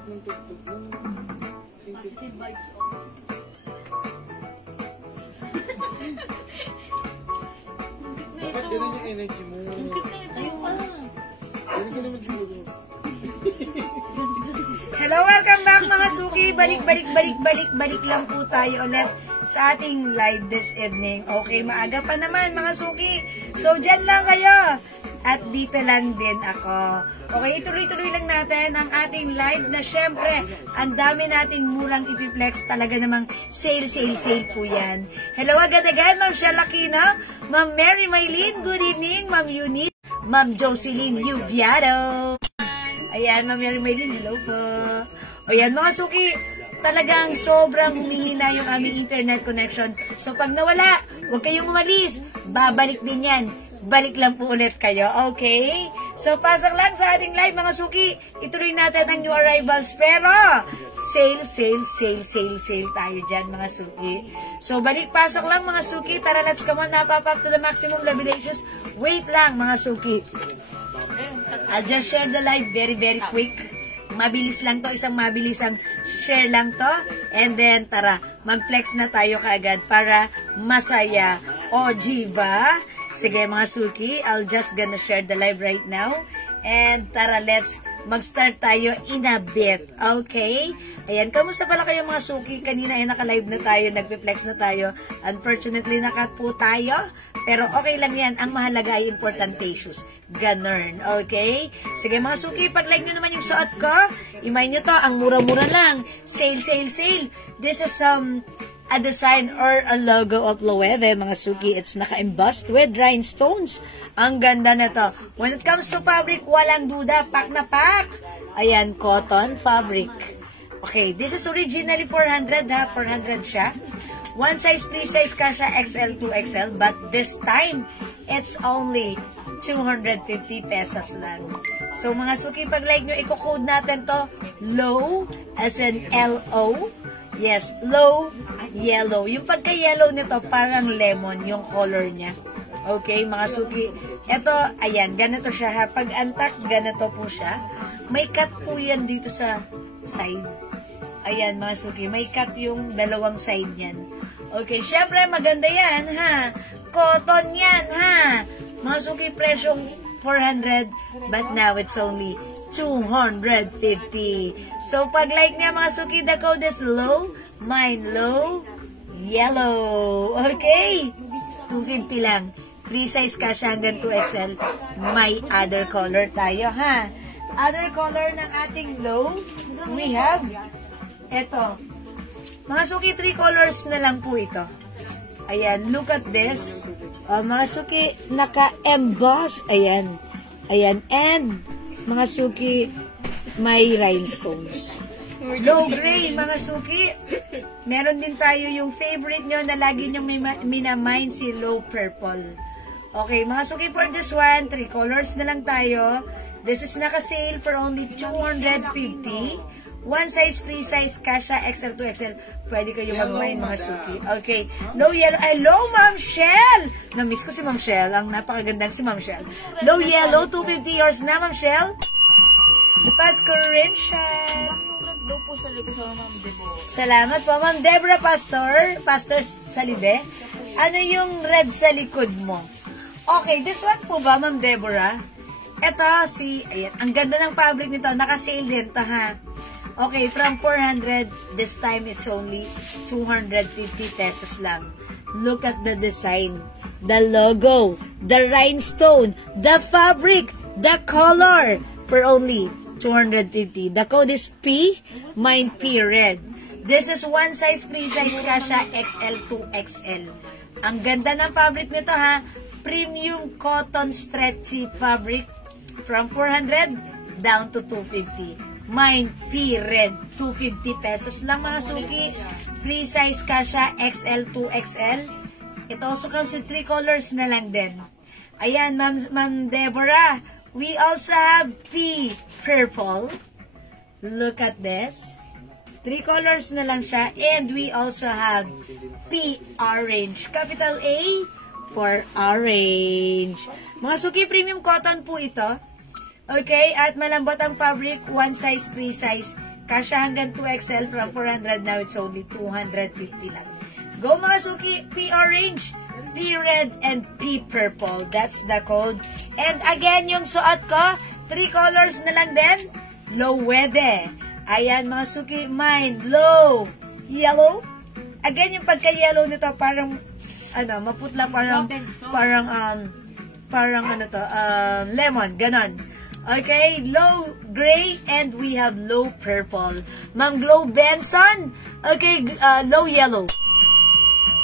Sakit ng tugtog mo. Positive vibes. Bakit ganun yung energy mo? Tayo ka. Ganun ka naman siguro. Hello, welcome back mga suki. Balik lang po tayo ulit sa ating live this evening. Okay, maaga pa naman mga suki. So, dyan lang kayo. At dito lang din ako. Okay, ituloy-tuloy lang natin ang ating live na syempre, ang dami nating murang ipiplex. Talaga namang sale po yan. Hello agad-agad, Ma'am Shalakina, Ma'am Mary Maylene, good evening, Ma'am Eunice, Ma'am Jocelyn Yubiado. Ayan, Ma'am Mary Maylene, hello po. Ayan, mga suki, talagang sobrang humihina yung aming internet connection. So, pag nawala, huwag kayong umalis. Babalik din yan. Balik lang po ulit kayo, okay? So, pasok lang sa ating live, mga suki. Ituloy natin ang new arrivals. Pero, sale tayo dyan, mga suki. So, balik-pasok lang, mga suki. Tara, let's come on, pop up to the maximum levelations. Wait lang, mga suki. I'll just share the live very quick. Mabilis lang to, isang mabilisang share lang to. And then, tara, mag-flex na tayo kaagad para masaya. O, diba? Sige mga suki, I'll just gonna share the live right now. And tara, let's mag-start tayo in a bit. Okay? Ayan, kamusta pala kayo mga suki? Kanina ay naka-live na tayo, nagpe-flex na tayo. Unfortunately, nakat po tayo. Pero okay lang yan. Ang mahalaga ay importantacious. Ganun. Okay? Sige mga suki, pag-like nyo naman yung suot ko. Imay nyo to, ang mura-mura lang. Sale. This is a design or a logo of Loewe, mga suki. It's naka-embossed with rhinestones. Ang ganda na to. When it comes to fabric, walang duda. Pack na pack. Ayan, cotton fabric. Okay, this is originally 400 ha. 400 siya. One size, free size ka siya, XL to XL. But this time, it's only 250 pesos lang. So, mga suki, pag-like nyo, i-code natin to low, as in L-O. Yes, low, yellow. Yung pagka-yellow nito, parang lemon, yung color niya. Okay, mga suki. Ito, ayan, ganito siya ha. Pag antak, ganito po siya. May cut po yan dito sa side. Ayan, mga suki. May cut yung dalawang side niyan. Okay, syempre, maganda yan, ha. Cotton yan, ha. Mga suki, presyong 400, but now it's only 250. So, pag like niya mga suki, the code is low, mine low, yellow. Okay? 250 lang. Free size ka siya hanggang 2XL. May other color tayo, ha? Other color ng ating low, we have eto. Mga suki, 3 colors na lang po ito. Ayan, look at this. Mga suki, naka-emboss. Ayan. And, mga suki, may rhinestones. Low gray, mga suki. Meron din tayo yung favorite nyo na lagi nyo minamind, si low purple. Okay, mga suki, for this one, 3 colors na lang tayo. This is naka-sale for only 250. One size, free size, kasha, XL to XL. Pwede kayo mag-mine, mga suki. Okay. Low yellow. Hello, Ma'am Shell! Na-miss ko si Ma'am Shell. Ang napakagandang si Ma'am Shell. Low yellow, 250 yours na, Ma'am Shell. Pass Corinthians. Daw po sa likod sa Ma'am Deborah. Salamat po, Ma'am Deborah Pastor Salide. Ano yung red sa likod mo? Okay, this one po ba, Ma'am Deborah? Ito, ayan, ang ganda ng fabric nito. Naka-sale din to, ha? Okay, from 400, this time it's only 250 pesos lang. Look at the design, the logo, the rhinestone, the fabric, the color, for only 250. The code is P, mine P red. This is one size, free size kasha, XL to XL. Ang ganda ng fabric nito, ha? Premium cotton stretchy fabric from 400 down to 250. Mine P red, 250 pesos lang mga suki. Free size kasha, XL to XL. It also comes with 3 colors na lang din. Ayan, Ma'am Deborah. We also have P purple. Look at this. 3 colors na lang siya. And we also have P orange. Capital A for orange. Mga suki, premium cotton po ito. Okay, at malambot ang fabric, one size, free size, Kasha hanggang 2XL from 400, now it's only 250 lang. Go mga suki, P orange, P red, and P purple. That's the code. And again, yung suot ko, 3 colors na lang din. Low webe. Ayan mga suki, mine, low, yellow. Again, yung pagka-yellow nito, parang, maputla, parang lemon, ganon. Okay, low gray, and we have low purple. Ma'am Glow Benson, okay, low yellow.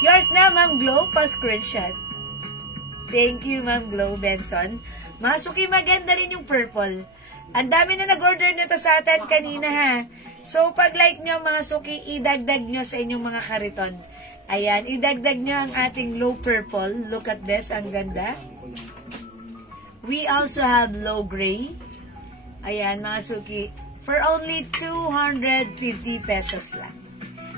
Yours na, Ma'am Glow, pa-screenshot. Thank you, Ma'am Glow Benson. Masuki, maganda rin yung purple. Ang dami na nag-order nito sa atin kanina, ha. So, pag like nyo, mga suki, idagdag nyo sa inyong mga kariton. Ayan, idagdag nyo ang ating low purple. Look at this, ang ganda. We also have low gray. Ayan, mga suki. For only 250 pesos lang.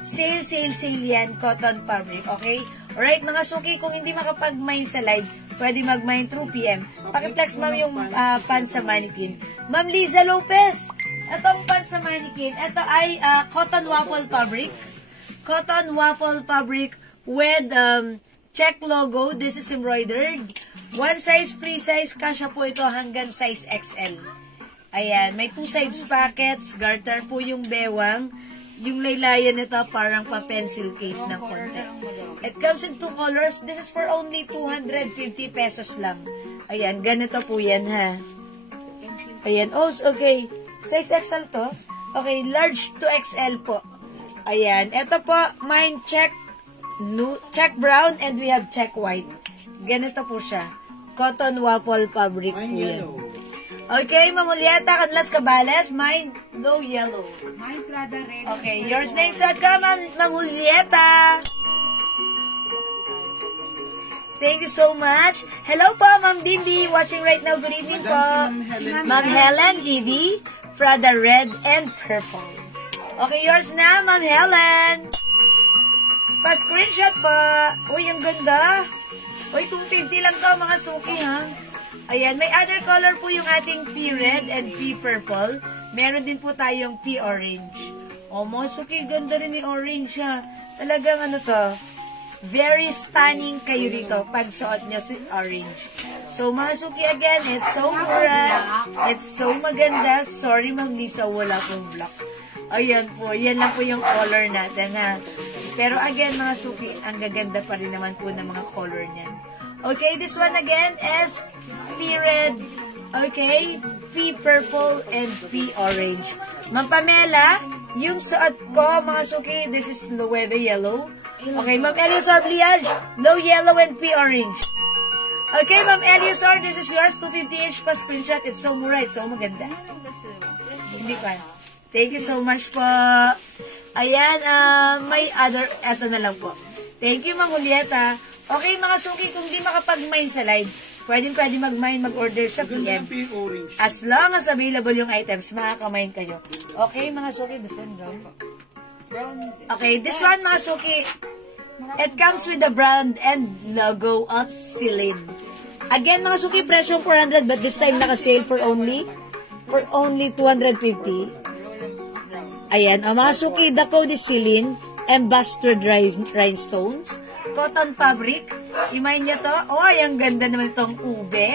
Sale, sale, sale yan. Cotton fabric, okay? Alright, mga suki, kung hindi makapag-mine sa live, pwede mag-mine through PM. Pakiplex, ma'am, yung pants sa mannequin. Ma'am Liza Lopez, itong pants sa mannequin, ito ay cotton waffle fabric. Cotton waffle fabric with check logo. This is embroidered. One size, free size, kasha po ito hanggang size XL. Ayan, may 2 sides pockets, garter po yung bewang. Yung laylayan nito parang pa-pencil case ng konti. It comes in 2 colors. This is for only 250 pesos lang. Ayan, ganito po yan, ha. Ayan, oh, okay. Size XL to. Okay, large to XL po. Ayan, ito po, mine check brown, and we have check white. Ganito po siya. Cotton waffle fabric po yan. Okay, Ma'am Julieta, Canlas Cabales, mine low yellow. Mine Prada red. Okay, yours next shot ka, Ma'am Julieta. Thank you so much. Hello po, Ma'am Dimby, watching right now. Good evening po. Ma'am Helen, Evie, Prada red and purple. Okay, yours na, Ma'am Helen. Pa-screenshot pa. Uy, ang ganda. Uy, 250 lang to, mga suki, ha? Ayan, may other color po yung ating P red and P purple. Meron din po tayong P orange. O, mga suki, ganda rin ni orange, ha? Talagang ano to, very stunning kayo rito pag suot niya si orange. So, mga suki, again, it's so mura. It's so maganda. Sorry, Ma'am Lisa, wala pong black. Ayan po, yan lang po yung color natin, ha? Pero again, mga suki, ang gaganda pa rin naman po ng mga color niyan. Okay, this one again is P red, okay, P purple, and P orange. Ma'am Pamela, yung suot ko, mga suki, this is Nueve yellow. Okay, Ma'am Eliosor Bliage, low yellow and P orange. Okay, Ma'am Eliosor, this is yours, 250 each pa screenshot. It's so mura, it's so maganda. Hindi pa. Thank you so much po. Ayan, may other, eto na lang po. Thank you, Ma'am Julieta. Okay, mga suki, kung di makapag-mine sa live, pwede mag-mine, mag-order sa PM. As long as available yung items, makaka-mine kayo. Okay, mga suki, this one, brown. Okay, this one, mga suki, it comes with the brand and logo of Celine. Again, mga suki, presyo 400, but this time naka-sale for only 250. Ayan, mga suki, the code is Celine, embossed rhinestones, cotton fabric. Imay niya to. Oh, ay, ang ganda naman itong ube.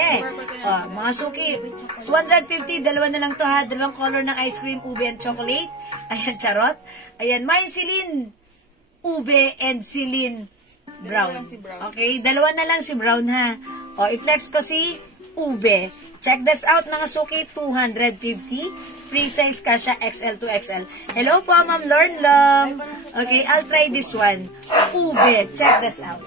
Oh, mga suki, 250, dalawa na lang to, ha. Dalawang color ng ice cream, ube and chocolate. Ayan, charot. Ayan, mine Celine, ube and Celine brown. Okay, dalawa na lang si brown, ha. Oh, i-flex ko si ube. Check this out, mga suki, 250. Free size kasha XL to XL. Hello po, Ma'am Lornlong. Okay, I'll try this one. Ube. Check this out.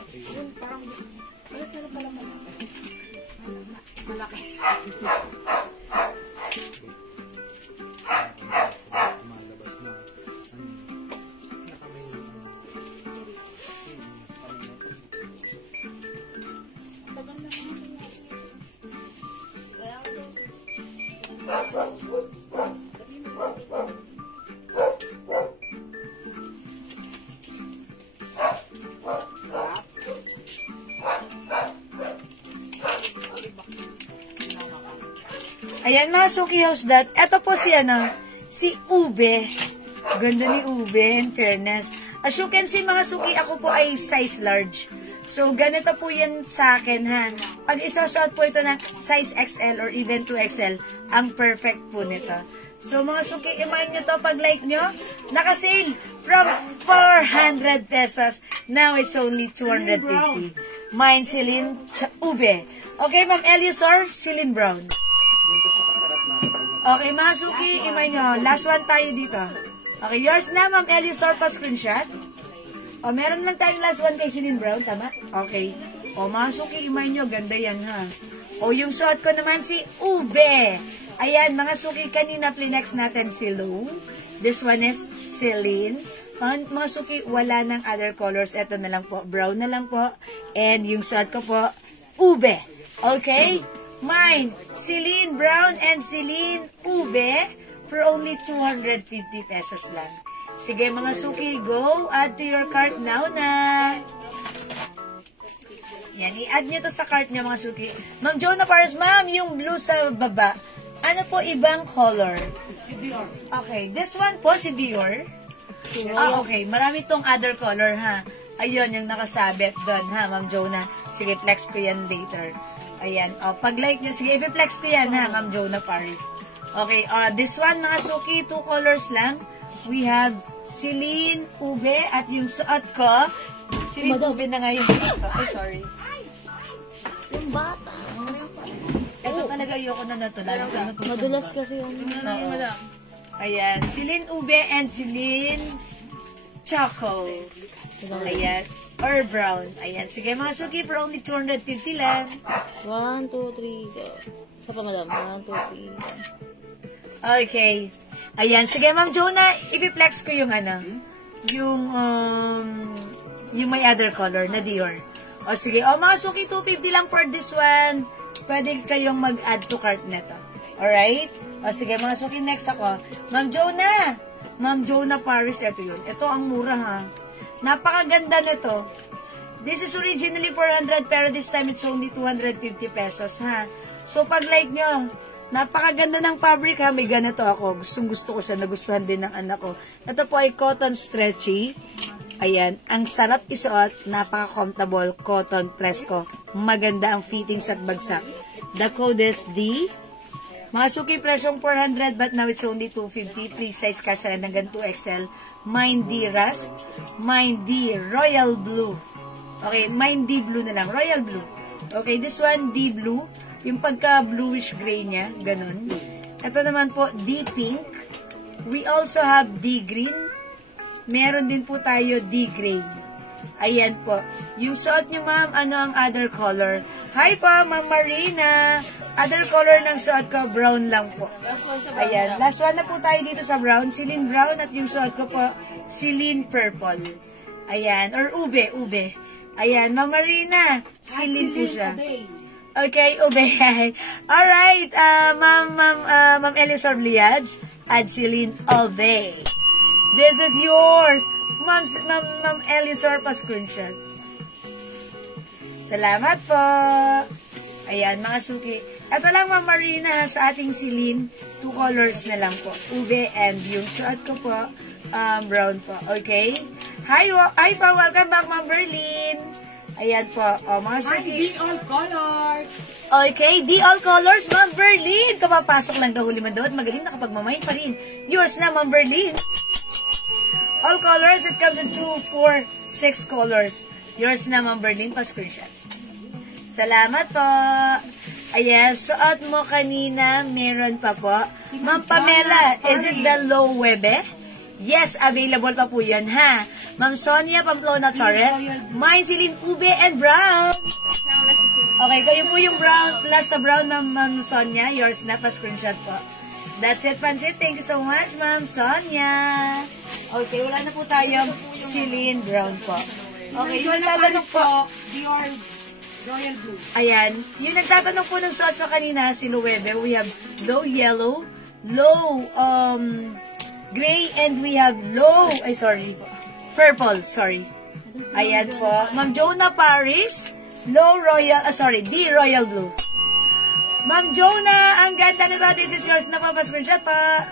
Ayan, mga suki house that. Ito po si, si ube. Ganda ni Ube, in fairness. As you can see, mga suki, ako po ay size large. So, ganito po yan sa akin, ha. Pag isosot po ito ng size XL or even 2XL, ang perfect po nito. So, mga suki, imahin nyo to pag like nyo. Naka-sale from 400 pesos. Now, it's only 250. Mine, Celine Ube. Okay, Ma'am Eliosor, Celine Brown. Okay, mga suki, imahin nyo. Last one tayo dito. Okay, yours na, Ma'am Eliosor, pa-screenshot. O, meron lang tayong last one kay Celine Brown, tama? Okay. O, mga suki, imahin nyo, ganda yan, ha. O, yung suot ko naman si Ube. Ayan, mga suki, kanina plinex natin si Lou. This one is Celine. Mga suki, wala ng other colors. Ito na lang po, brown na lang po. And yung suot ko po, Ube. Okay? Mine, Celine Brown and Celine Ube for only 250 pesos lang. Sige mga suki, go. Add to your cart now na. Yan, i-add nyo to sa cart nyo mga suki. Ma'am Jonah Paris, ma'am, yung blue sa baba. Ano po ibang color? Si Dior. Okay, this one po si Dior. Ah, okay. Marami tong other color, ha. Ayun, yung nakasabit doon, ha, Ma'am Jonah. Sige, flex ko yan later. Ayan. O, pag-like nyo, sige, i-flex ko yan, ha, Ma'am Jonah Paris. Okay, this one, mga suki, 2 colors lang. We have Celine Ube at yung suot ko. Celine Ube na nga yung suot ko. Ay, sorry. Yung bata. Ito talaga ayoko na natulan. Madulas kasi yung... Ayan, Celine Ube and Celine Choco. Ayan, or brown. Ayan, sige mga suki, for only 250 lang. 1, 2, 3. Sa pa, madam. 1, 2, 3. Okay. Ayan, sige Ma'am Jonah, i-flex ko yung ano, yung may other color na Dior. O sige, o mga suki, 250 lang for this one. Pwede kayong mag-add to cart neto. Alright? O sige, mga suki, next ako. Ma'am Jonah! Ma'am Jonah Paris, ito yun. Ito ang mura, ha. Napakaganda nito. This is originally 400, pero this time it's only 250 pesos, ha. So, pag like nyo, napakaganda ng fabric, ha. May ganito ako. Gusto ko siya. Nagustuhan din ng anak ko. Ito po ay cotton stretchy. Ayan. Ang sarap isuot. Napaka-comfortable. Cotton fresco. Maganda ang fittings at bagsak. The code is D. Mga suki, presyong 400, but now it's only 250. Free size ka siya hanggang 2XL. Mine D Rust. Mine D Royal Blue. Okay, mine D Blue na lang. Royal Blue. Okay, this one D Blue. Yung pagka-bluish gray niya. Ganun. Ito naman po, D Pink. We also have D Green. Meron din po tayo D Gray. Ayan po. Yung suot nyo, ma'am, ano ang other color? Hi po, Ma'am Marina. Other color ng suot ko, brown lang po. Ayan. Last one na po tayo dito sa brown. Celine Brown at yung suot ko po, Celine Purple. Ayan. Or Ube, Ube. Ayan, Ma'am Marina. Celine po siya. Okay, Ube. Alright, Ma'am Elisor Liaj at Celine Ube. This is yours. Ma'am Elisor, pa-screenshot. Salamat po. Ayan, mga suki. Ito lang, Ma'am Marina, sa ating Celine. 2 colors na lang po. Ube and yung suot ko po, brown po. Okay? Hi po. Welcome back, Ma'am Berlin. Ayan po. O, mga suki. Hi, all colors. Okay, di all colors, Ma'am Berlin. Kapapasok lang daw huli man daw at magaling nakapagmamay pa rin. Yours na, Ma'am Berlin. All colors, it comes in 2, 4, 6 colors. Yours na, Ma'am Berlin, pa-screenshot. Salamat po. Ayan, suot mo kanina, meron pa po. Ma'am Pamela, is it the low webe? Yes, available pa po yan, ha? Ma'am Sonia Pamplona Torres, mine Celine Ube and Brown. Okay, kayo po yung brown, plus sa brown, Ma'am Sonia. Yours na, pa-screenshot po. That's it, Pansit. Thank you so much, Ma'am Sonia. Okay, wala na po tayong Celine Brown po. Okay, yung nagtatanong po, Dior Royal Blue. Ayan, yung nagtatanong po ng suot ko kanina, si Luwebe, we have low yellow, low gray, and we have low, purple, sorry. Ayan po. Ma'am Jonah Paris, low royal, D Royal Blue. Ma'am Jonah, ang ganda nito. This is yours na pa, screenshot pa.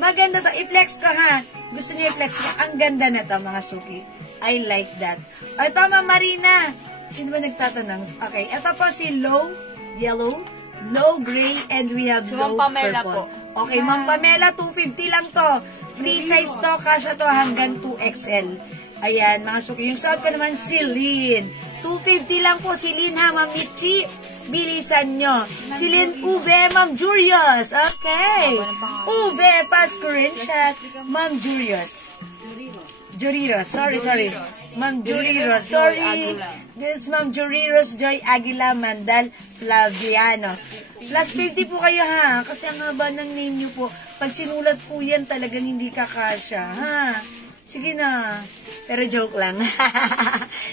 Maganda to. I-flex ka ha. Gusto niyo i-flex ka. Ang ganda na to, mga suki. I like that. O, ito, Ma'am Marina. Sino ba nagtatanong? Okay. Ito po si Low Yellow, Low Gray, and we have Si Low Ma'am Pamela Purple. po. Okay, Ma'am Pamela, 250 lang to. Free size to. Kasha to hanggang 2XL. Ayan, mga suki. Yung suot ko naman, si Lynn. 250 lang po si Lynn ha, Ma'am Michi. Bilisan nyo. Si Lynn Ube, Ma'am Jurios. Okay. Ube, pass screenshot. Ma'am Jurios. Juriros. Sorry. Ma'am Juriros. Sorry. This is Ma'am Juriros Joy Aguila Mandal Flaviano. Plus 50 po kayo ha. Kasi ang haba ng name nyo po. Pag sinulat po yan, talagang hindi kakasya. Ha? Sige na. Pero joke lang.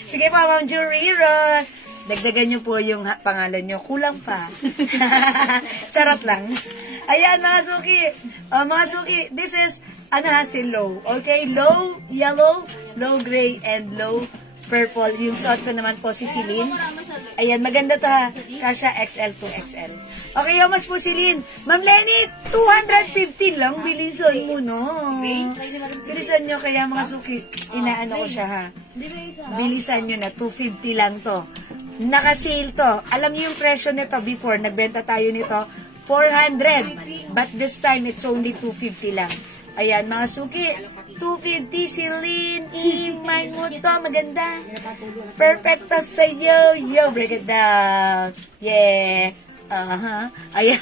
Sige pa, Ma'am Juriros. Dagdagan nyo po yung pangalan nyo. Kulang pa. Charot lang. Ayan, mga suki. Mga suki, this is, si low. Okay? Low, yellow, low gray, and low purple. Yung suot ko naman po si Celine. Ayan, maganda to ha. Kasha XL to XL. Okay, how much po Celine? Ma'am Lenny, 250 lang. Bilisan mo, no? Bilisan nyo, kaya mga suki, inaano ko siya ha. Bilisan nyo na, 250 lang to. Naka-sale to. Alam niyo yung presyo nito before, nagbenta tayo nito, 400. But this time, it's only 250 lang. Ayan, mga suki, 250 Celine, imay mo to, maganda. Perfect to sa'yo. Yo, break it down. Yeah. Ayan.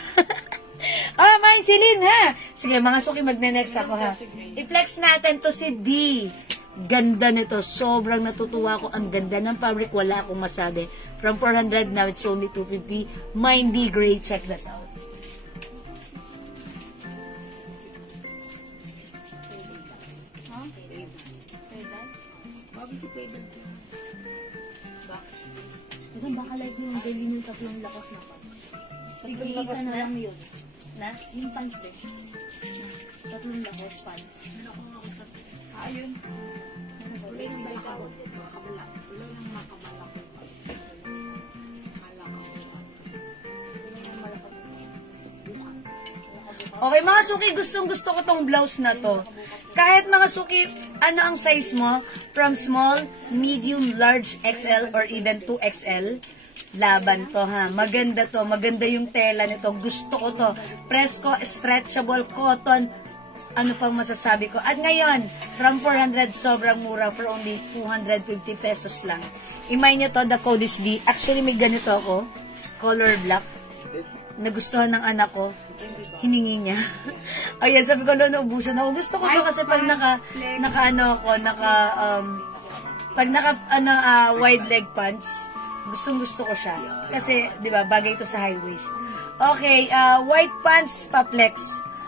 Mine Celine, ha? Sige, mga suki, magne-next ako, ha? I-flex natin to si D. Ganda nito. Sobrang natutuwa ko. Ang ganda ng fabric. Wala akong masabi. From 400, now it's only 250. Mine D gray. Check this out. Kasi baka like yung galing yung tatlong lakas na pants. Pag-iisa na lang yun. Na? Yung pants din. Tatlong lakas pants. Ayun. Wala nang balik ako. Wala nang makabalak. Okay, mga suki, gustong-gusto ko tong blouse na to. Kahit mga suki, ano ang size mo? From small, medium, large, XL, or even 2XL. Laban to ha. Maganda to. Maganda yung tela nito. Gusto ko to. Presko, stretchable, cotton. Ano pang masasabi ko? At ngayon, from 400, sobrang mura for only 250 pesos lang. Imay nyo to, the code is D. Actually, may ganito ako. Color black. Nagustuhan ng anak ko. Hiningi niya. Ayan, sabi ko, naubusan ako. Gusto ko to kasi pag wide leg pants, gustong-gusto ko siya. Kasi, di ba, bagay ito sa high waist. Okay, white pants, pa-flex.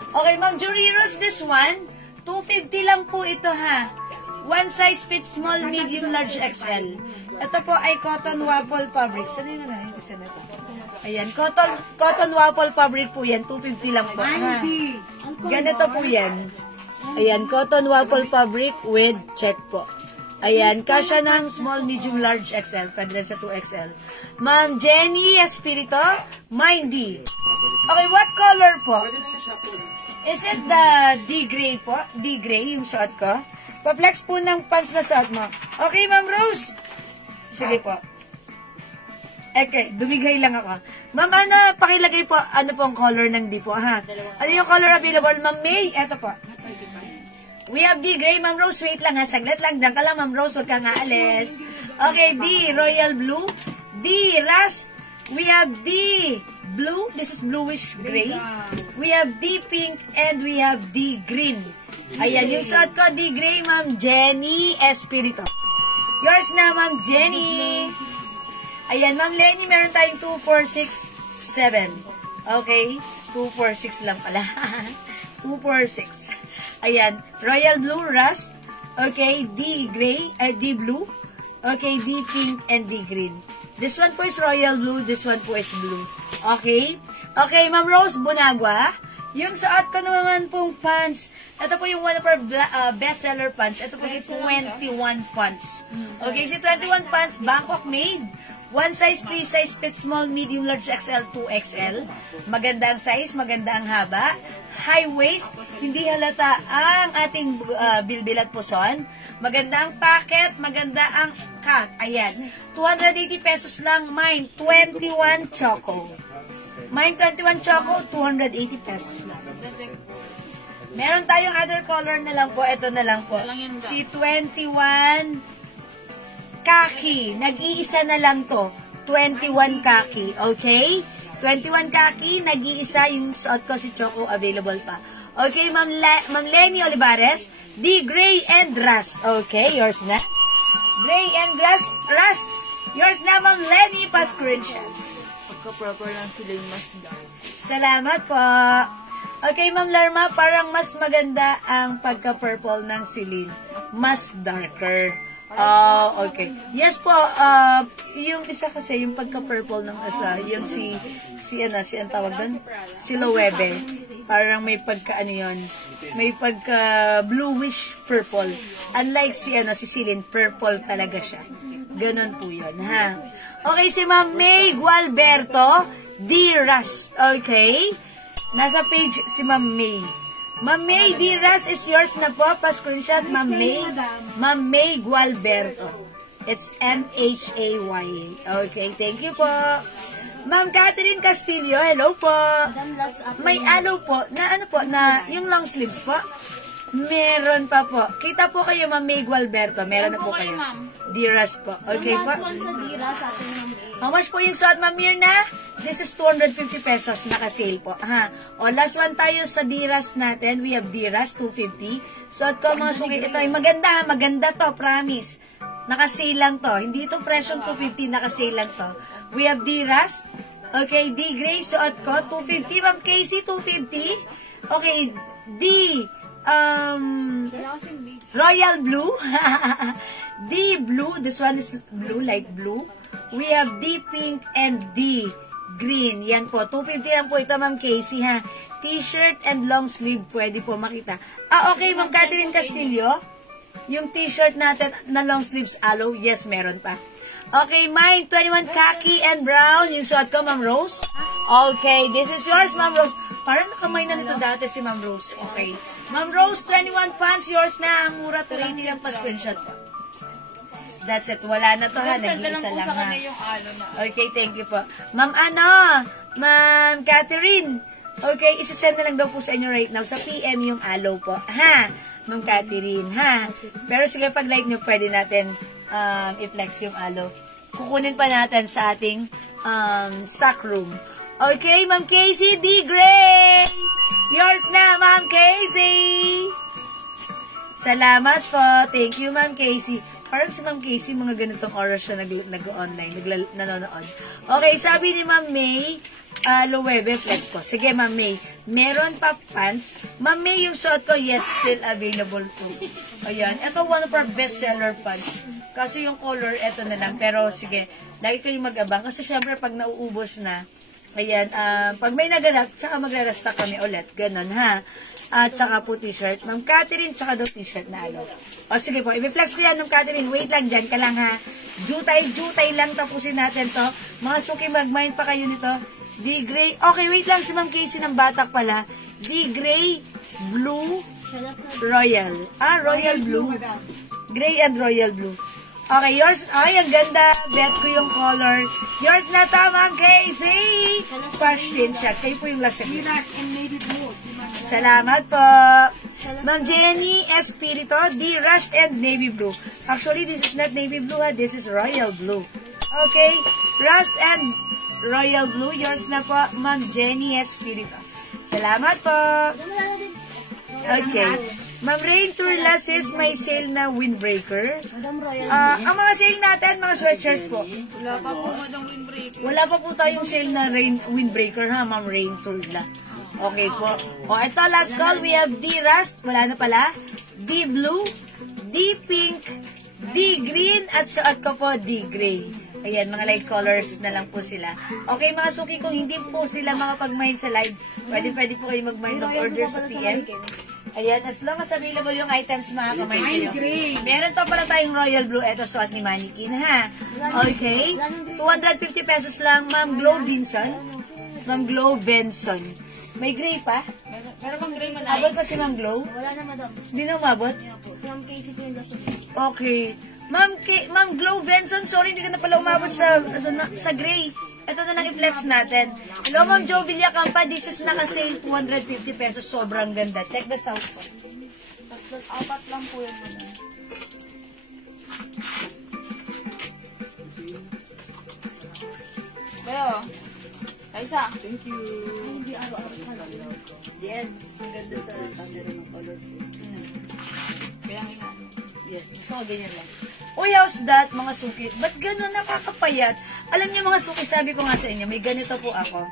Okay, Ma'am Juriros, this one, 250 lang po ito ha. One size fits small, medium, large, XL. Ito po ay cotton waffle fabric. Saan yun na? Isa na ito. Ayan, cotton waffle fabric po yan. 250 lang po. Ha? Ganito po yan. Ayan, cotton waffle fabric with check po. Ayan, kasya ng small, medium, large, XL. Pwede rin sa 2XL. Ma'am Jenny Espirito, Mindy. Okay, what color po? Is it the D-gray po? D-gray yung suot ko? Pa-flex po ng pants na suot mo. Okay, Ma'am Rose. Sige po. Okay, dumigay lang ako. Ma'am, pakilagay po, ano po ang color ng D po, ha? Ano yung color available, Ma'am May? Eto po. We have D gray, Ma'am Rose. Wait lang, ha? Saglit lang. Diyan ka lang, Ma'am Rose. Huwag kang aalis. Okay, D, royal blue. D, rust. We have D, blue. This is bluish gray. We have D, pink. And we have D, green. Ayan, yung suot ko, D, gray, Ma'am Jenny Espirito. Yours na, Ma'am Jenny. Ayan, Ma'am Lenny, meron tayong 2, 4, 6, 7. Okay? 2, 4, 6 lang pala. 2, 4, 6. Ayan, royal blue, rust. Okay, D gray, D blue. Okay, D pink, and D green. This one po is royal blue, this one po is blue. Okay? Okay, Ma'am Rose Bunagua. Yung suot ko naman pong pants. Ito po yung one of our bestseller pants. Ito po si 21 pants. Okay, si 21 pants, Bangkok made. One size, free size, fit small, medium, large, XL, 2XL. Maganda ang size, maganda ang haba. High waist, hindi halata ang ating bilbil at puson. Maganda ang packet, maganda ang cut. Ayan. 280 pesos lang, mine 21 choco. Mine 21 choco, 280 pesos lang. Meron tayong other color na lang po. Ito na lang po. Si 21 kaki. Nag-iisa na lang to. 21 kaki. Okay? 21 kaki. Nag-iisa yung suot ko si Choco. Available pa. Okay, Ma'am Lenny Olivares. The gray and rust. Okay, yours na. Gray and rust. Yours na, Ma'am Lenny. Pa-screenshot. Pagka-proper lang sila yung mas dark. Salamat po. Okay, Ma'am Larma, parang mas maganda ang pagka-purple ng Celine. Mas darker. Okay. Yes po, yung isa kasi, yung pagka-purple ng asa, yung si ang tawag doon? Si Loewe. Parang may pagka, yun, may pagka-bluish purple. Unlike si Celine, purple talaga siya. Ganon po yun, ha? Okay, si Ma'am May Gualberto, The Rust. Okay? Nasa page si Ma'am May. Ma'am May, the rest is yours na po. Pa-screenshot, Ma'am May. Ma'am May Gualberto. It's M-H-A-Y. Okay, thank you po. Ma'am Catherine Castillo, hello po. May alo po, na yung long sleeves po. Meron pa po. Kita po kayo, Ma'am May Gualberto. Meron na po kayo. Diras po. Okay po. How much po yung suot, Ma'am Mirna? This is 250 pesos. Naka-sale po. Ha. O, last one tayo sa Diras natin. We have Diras, 250. Suot ko, mga suki. Ito ay maganda, ha. Maganda to, promise. Naka-sale lang to. Hindi ito presyo 250. Naka-sale lang to. We have Diras. Okay, D gray. Suot ko, 250. Ma'am Casey, 250. Okay, D royal blue. D blue. This one is blue, light blue. We have D pink and D green. Yan po. 250 lang po ito, Ma'am Casey, ha. T-shirt and long sleeve. Pwede po makita. Okay, Ma'am Catherine Castillo. Yung t-shirt natin na long sleeves aloe. Yes, meron pa. Okay, mine, 21 khaki and brown. Yung suot ko, Ma'am Rose. Okay, this is yours, Ma'am Rose. Parang nakamay na nito dati si Ma'am Rose. Okay. Ma'am Rose, 21 pants. Yours na. Mura, 280 lang pa screenshot ko. That's it. Wala na to, ha. Nag-iisa lang, ha. Okay, thank you po. Ma'am Ma'am Catherine. Okay, isasend na lang daw po sa inyo right now. Sa PM yung aloe po. Ha? Ma'am Catherine, ha? Pero sige, pag like nyo, pwede natin i-flex yung aloe. Kukunin pa natin sa ating stock room. Okay, Ma'am Casey, D. Gray! Yours na, Ma'am Casey! Salamat po. Thank you, Ma'am Casey. Parang si Ma'am Casey, mga ganitong oras siya nag-online, nanonood. Okay, sabi ni Ma'am May, Loewe flex po. Sige, Ma'am May. Meron pa pants. Ma'am May, yung suot ko, yes, still available po. Ayan. Ito, one of our best-seller pants. Kasi yung color, ito na lang. Pero, sige, lagi kayong mag-abang. Kasi, syempre, pag nauubos na, ayan, pag may naganap, tsaka magre-restock kami ulit. Ganon, ha? Tsaka po t-shirt. Ma'am Catherine, tsaka daw t-shirt na ano. O, sige po. I-flex ko yan, Ma'am Catherine. Wait lang, dyan ka lang, ha? Jutay lang tapusin natin to. Mga suki, mag-mind pa kayo nito. D-gray. Okay, wait lang. Si Ma'am Casey ng batak pala. D-gray, blue, royal. Royal blue. Gray and royal blue. Okay, yours. Ay, ang ganda. Bet ko yung color. Yours na to, Ma'am Casey. Question shot. Kayo po yung last second. Salamat po. Ma'am Jenny Espirito, the rust and navy blue. Actually, this is not navy blue, ha? This is royal blue. Okay, rust and royal blue. Yours na po, Ma'am Jenny Espirito. Salamat po. Okay. Ma'am Rain Turla says may sale na windbreaker. Ang mga sale natin, mga sweatshirt po. Wala pa po, Madam Windbreaker. Wala pa po tayong sale na windbreaker, ha, Ma'am Rain Turla. Okay po. Ito, last call. We have D Rust. Wala na pala. D Blue, D Pink, D Green, at suot ko po D Gray. Ayan, mga light colors na lang po sila. Okay, mga suki, kung hindi po sila makapag-mind sa live, pwede po kayo mag-mind of order sa PM. Ayan, as long as available yung items, mga kamay kayo. Meron pa pala tayong Royal Blue. Ito, suot ni Mannequin, ha? Okay? 250 pesos lang, Ma'am Glow Benson. Ma'am Glow Benson. May gray pa? Meron bang gray manay? Abot pa si Ma'am Glow? Wala na, madam. Hindi na umabot? Si Ma'am Casey po yung dapat. Okay. Ma'am Glow Benson, sorry, hindi ka na pala umabot sa gray. Ito na lang i-flex natin. Hello, Ma'am Jo Villacampa. This is naka-sale 250 pesos. Sobrang ganda. Check this out po. Apat lang po yung madam. Kaya, Kaisa. Thank you. Hindi araw-araw ka lang. Yan. Ang ganda sa camera ng color. Kaya nga. Yes. Gusto ko ganyan lang. Uy, how's that, mga suki? Ba't gano'n nakakapayat? Alam niyo, mga suki, sabi ko nga sa inyo, may ganito po ako.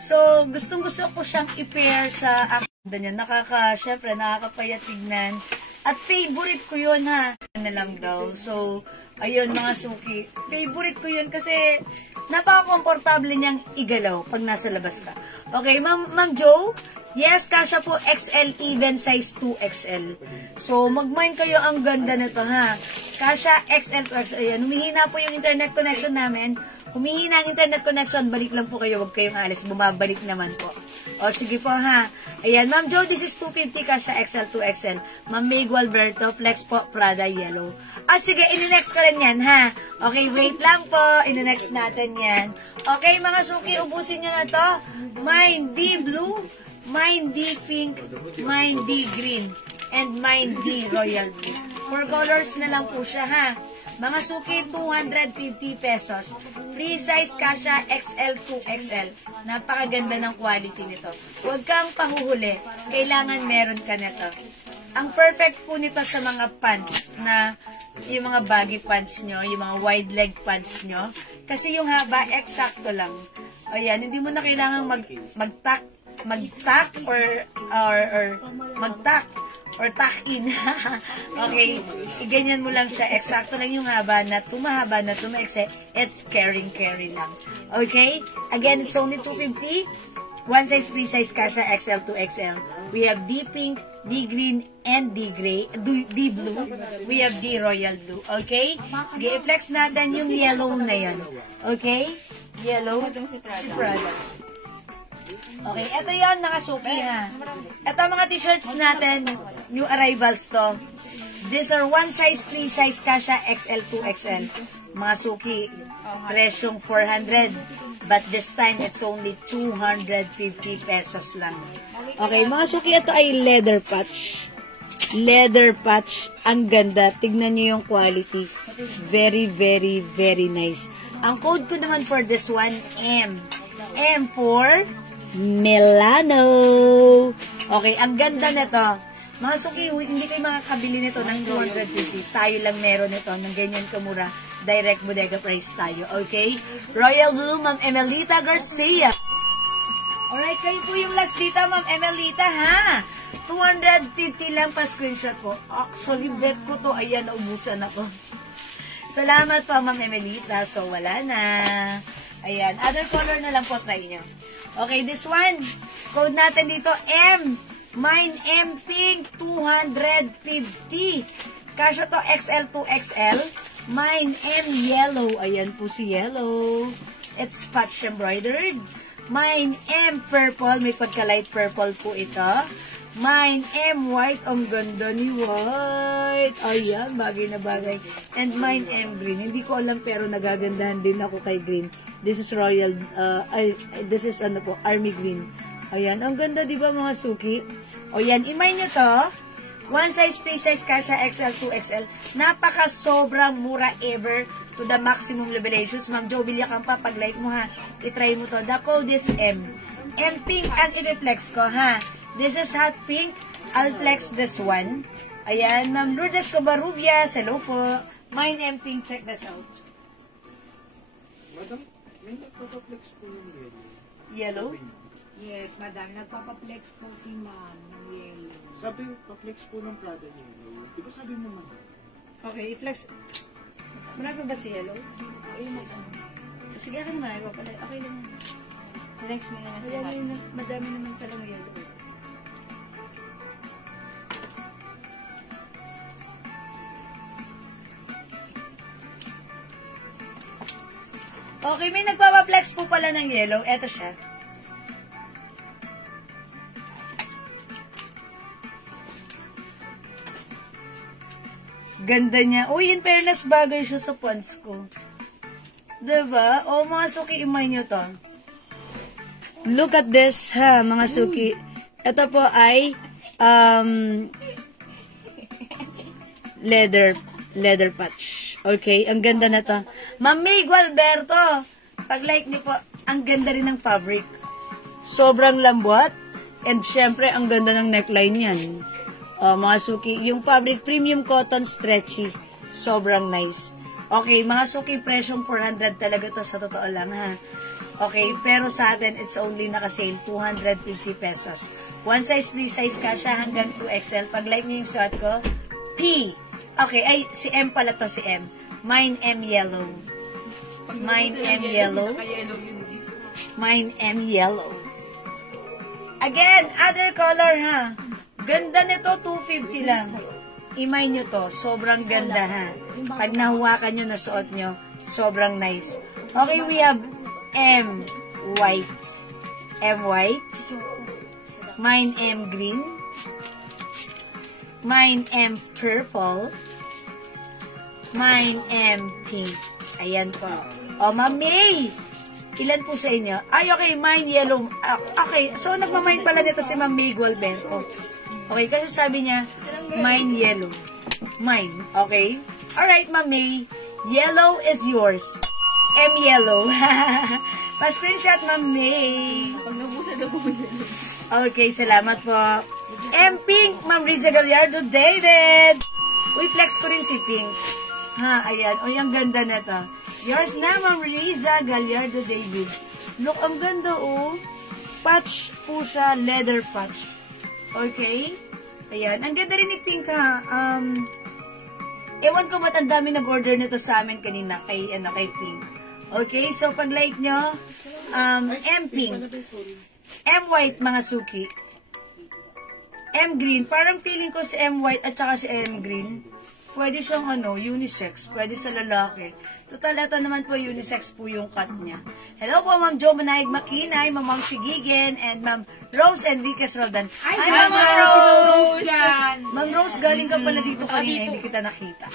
So, gustong-gusto ko siyang i-pair sa akin. Syempre, nakakapayat tignan. At favorite ko yun, ha? Na lang daw. So, ayun, mga suki. Favorite ko yun kasi napaka-komportable niyang igalaw pag nasa labas ka. Okay, Ma'am Jo? Yes, kasya po XL, even size 2XL. So, mag-mind kayo, ang ganda nito, ha? Kasya XL to XL. Ayan, humihina po yung internet connection namin. Humihina ang internet connection, balik lang po kayo, huwag kayong alis. Bumabalik naman po. O, sige po, ha? Ayan, Ma'am Jo, this is 250, kasya XL to XL. Ma'am Meg Alberto, Flex po, Prada Yellow. Ah, sige, in-next ko rin yan, ha? Okay, wait lang po. In-next natin yan. Okay, mga suki, ubusin nyo na to. Mine D Blue, Mine D Pink, Mine D Green, and Mine D Royal Blue. 4 colors na lang po siya, ha? Mga suki, 250 pesos. Free size kasya XL to XL. Napakaganda ng quality nito. Huwag kang pahuhuli. Kailangan meron ka nito. Ang perfect po nito sa mga pants na yung mga baggy pants nyo, yung mga wide leg pants nyo. Kasi yung haba, eksakto lang. Ayan, hindi mo na kailangan mag-tack or tack in. Okay, ganyan mo lang siya. Eksakto lang yung haba na tumahaba na tumaikse. It's carry lang. Okay? Again, it's only 250. One size, free size kasha XL to XL. We have D pink, D green, and D gray, D blue. We have D royal blue. Okay? Sige, i-flex natin yung yellow na yan. Okay? Yellow. Si Prada. Okay, ito yon mga suki, ha. Ito mga t-shirts natin, new arrivals to. These are one size, free size kasha XL to XL. Mga suki, presyong 400. But this time, it's only 250 pesos lang. Okay, mga suki, ito ay leather patch. Leather patch. Ang ganda. Tignan nyo yung quality. Very, very, very nice. Ang code ko naman for this one, M. M for Milano. Okay, ang ganda nito. Mga suki, hindi kayo makakabili nito ng 250. Tayo lang meron nito ng ganyan kamura. Direct bodega price tayo. Okay? Royal Blue, Ma'am Emelita Garcia. Alright, kayo po yung last dito, Ma'am Emelita, ha? 250 lang pa screenshot po. Actually, bet ko to. Ayan, naubusan ako. Salamat po, Ma'am Emelita. So, wala na. Ayan. Other color na lang po, try nyo. Okay, this one. Code natin dito, M. Mine M Pink, 250. Kasya to XL to XL. Mine M Yellow. Ayan po si Yellow. It's patch embroidered. Mine M Purple. May pagka-light purple po ito. Mine M White. Ang ganda ni White. Ayan, bagay na bagay. And mine M Green. Hindi ko alam pero nagagandahan din ako kay Green. This is Royal, this is ano po, Army Green. Ayan, ang ganda diba mga suki? O yan, imay nyo to. One size, free size, kasha XL to XL. Napaka sobrang mura ever to the maximum revelations. Ma'am Jo Villacampa, pag like mo ha, itry mo to. The code is M. M pink ang i-flex ko ha. This is hot pink. I'll flex this one. Ayan, Ma'am Lourdes Covarrubias. Hello po. Mine M pink. Check this out. Madam, may nagpapaplex po yung yellow. Yellow? Yes, madam. Nagpapaplex po si ma'am ng yellow. Sabi yung paplex po ng Prada yellow. Di ba sabi mo naman? Okay, i-flex. Marami ba si Yellow? Ayun na lang. Sige, akin naman. Okay lang. Next mo na si Hot. Madami naman talaga Yellow. Okay, may nagpapaplex po pala ng yellow. Eto siya. Ganda niya. Uy, in fairness, bagay siya sa pants ko. Diba? O, mga suki, imay nyo to. Look at this, ha, mga suki. Ito po ay, leather patch. Okay, ang ganda na to. Ma'am May Gualberto, pag-like niyo po, ang ganda rin ng fabric. Sobrang lambot. And syempre, ang ganda ng neckline yan. Mga suki, yung fabric premium cotton stretchy. Sobrang nice. Okay, mga suki, presyong 400 talaga to sa totoo lang, ha. Okay, pero sa atin, it's only naka-sale 250 pesos. One size, free size ka siya hanggang 2XL. Pag-like niyo yung suot ko, P. Okay, ay, si M pala to, si M. Mine M yellow. Mine M yellow. Mine M yellow. Again, other color, ha. Ganda nito, 250 lang. Imay nyo to, sobrang ganda, ha. Pag nahuwakan nyo, nasuot nyo, sobrang nice. Okay, we have M white. M white. Mine M green. Mine M purple. Mine M pink. Ayan po. O, Ma'am May, ilan po sa inyo? Ay, okay, mine yellow. Okay, so nagmamine pala nito si Ma'am May Gualberto. Okay, kasi sabi niya, mine yellow. Mine, okay? Alright, Ma'am May, yellow is yours. M yellow. Pa-screenshot, Ma'am May. Pag nabusan ako mo yun. Okay, salamat po. M pink, Ma'am Riza Gallardo David. Uy, flex ko rin si pink. Ha, ayan. O, yung ganda na to. Yours na, Ma'am Riza Gallardo David. Look, ang ganda, oh. Patch po siya, leather patch. Okay? Ayan. Ang ganda rin ni pink, ha. Ewan ko ba't ang dami nag-order nito sa amin kanina kay pink. Okay? So, pag-like nyo, M pink. M white, mga suki. M green. Parang feeling ko si M white at saka si M green. Pwede siyang unisex. Pwede sa lalaki. Total, ito naman po unisex po yung cut niya. Hello po, Ma'am Jo Manaig Makinay, Ma'am Shigigin, and Ma'am Rose Enriquez Roldan. Hi, Ma'am Rose! Ma'am Rose, galing ka pala dito kanina, hindi kita nakita.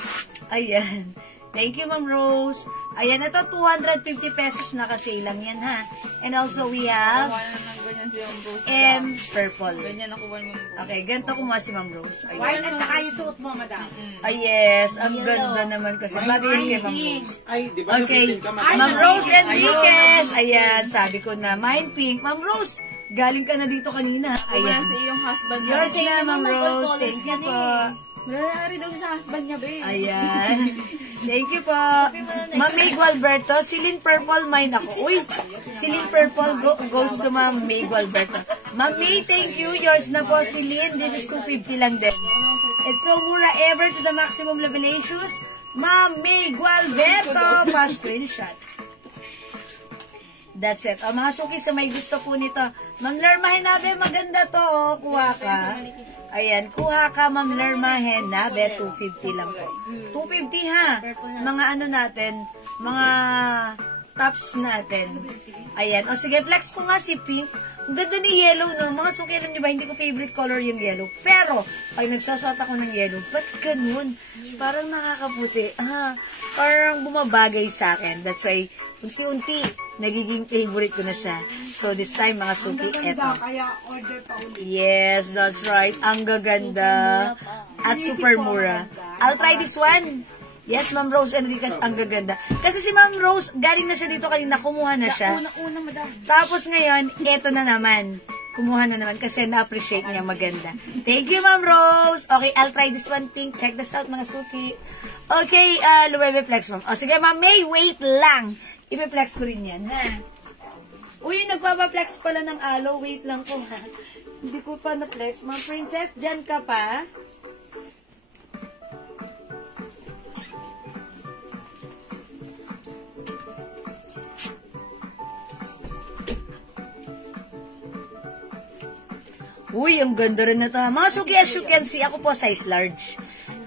Ayan. Thank you, Ma'am Rose. Ayan, ito 250 pesos nakasale lang yan, ha. And also, we have M purple. Ganyan nakuha mo. Okay, ganito kumuha si Ma'am Rose. Ayan. White at saka yung suot mo, madam. Ay, yes. Ang ganda naman kasi. Bagay kay Ma'am Rose. Ay, di ba Okay. napitin ka, Ma'am Rose Enriquez. Ayan, sabi ko na, mine pink. Ma'am Rose, galing ka na dito kanina. Ayan. Ayan. Sa iyong husband. Yours na, Ma'am Rose. Thank you po. Malari daw sa husband niya, be. Ayan. Thank you po. Ma'am May Gualberto, Celine Purple, mine ako. Uy, Celine Purple goes to Ma'am May Gualberto. Ma'am May, thank you. Yours na po, Celine. This is 250 lang din. It's so mura ever to the maximum revelations. Ma'am May Gualberto, pa-screenshot. That's it. O, mga suki sa may gusto po nito. Ma'am Lerma Henabe, maganda to. O, kuha ka. Ayan, kuha ka, Ma'am Lerma Henabe. 250 lang po. 250 ha. Mga natin, mga tops natin. Ayan. O, sige, flex ko nga si pink. Ang ganda ni yellow, no? Mga suki, alam nyo ba, hindi ko favorite color yung yellow. Pero, pag nagsasot ako ng yellow, ba't ganun? Parang nakakaputi. Parang bumabagay sa akin. That's why, unti-unti, nagiging favorite ko na siya. So, this time, mga suki, eto. Kaya order pa ulit. Yes, that's right. Ang gaganda. At super mura. I'll try this one. Yes, Ma'am Rose Enriquez, ang gaganda. Kasi si Ma'am Rose, galing na siya dito kanina, kumuha na siya. Una, madam. Tapos ngayon, eto na naman. Kumuha na naman kasi na-appreciate niya maganda. Thank you, Ma'am Rose. Okay, I'll try this one pink. Check this out, mga suki. Okay, Luwebe Flex, Ma'am. O, sige, Ma'am May, wait lang. Ipe-flex ko rin yan, ha? Uy, nagpapaflex pala ng aloe. Wait lang po, ha? Hindi ko pa na-flex. Ma'am Princess, dyan ka pa? Uy, ang ganda rin na ito. Mga suki, as you can see, ako po size large.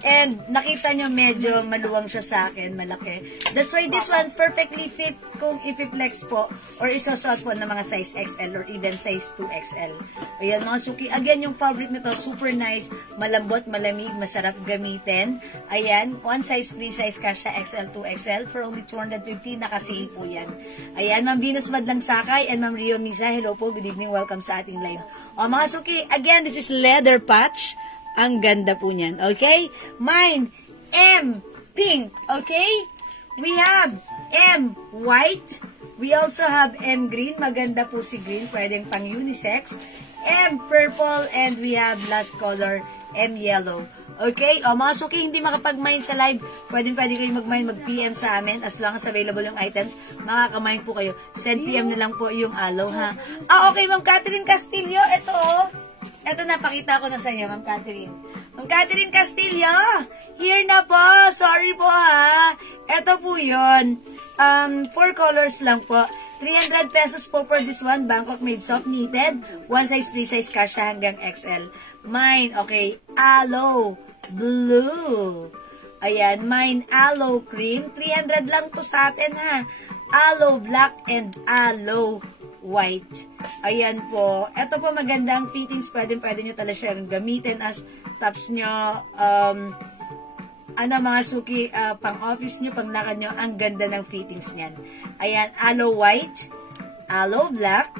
And nakita nyo medyo maluwang siya sa akin, malaki. That's why this one perfectly fit kung ipiplex po or isosot po ng mga size XL or even size 2XL. Ayan mga suki. Again, yung fabric nito super nice, malambot, malamig, masarap gamitin. Ayan, one size free size kasha XL 2XL for only 250. Naka-sale po yan. Ayan, Ma'am Venus Madlang Sakay and Ma'am Rio Misa. Hello po, good evening, welcome sa ating live. O mga suki, again, this is leather patch. Ang ganda po niyan. Okay? Mine, M, pink. Okay? We have M, white. We also have M, green. Maganda po si green. Pwedeng pang unisex. M, purple. And we have last color, M, yellow. Okay? O, mga suki, hindi makapag-mine sa live. Pwede kayo mag-mine, mag-PM sa amin. As long as available yung items, makaka-mine po kayo. Send PM na lang po yung aloe, ha? Okay, Ma'am Catherine Castillo. Ito, Ito na, pakita ko na sa inyo, Ma'am Catherine. Ma'am Catherine Castillo, here na po. Sorry po ha. Ito po yun. 4 colors lang po. 300 pesos po for this one. Bangkok made soft knitted. One size, free size, kasha hanggang XL. Mine, okay, aloe blue. Ayan, mine aloe cream. 300 lang to sa atin ha. Aloe black and aloe white. Ayan po. Ito po magandang fittings. Pwede nyo talaga siyang gamitin as tops nyo. Mga suki, pang office nyo, pang lakad nyo. Ang ganda ng fittings niyan. Ayan, aloe white, aloe black,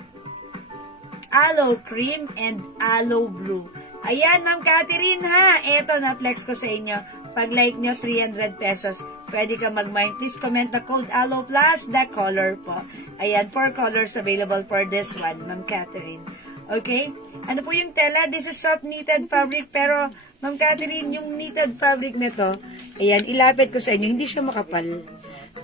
aloe cream, and aloe blue. Ayan, Ma'am Catherine ha. Ito, na-flex ko sa inyo. Pag like nyo, 300 pesos. Pwede ka mag-mine. Please comment the code ALOE plus the color po. Ayan, 4 colors available for this one, Ma'am Catherine. Okay? Ano po yung tela? This is soft knitted fabric. Pero, Ma'am Catherine, yung knitted fabric nito, ayan, ilapit ko sa inyo. Hindi siya makapal.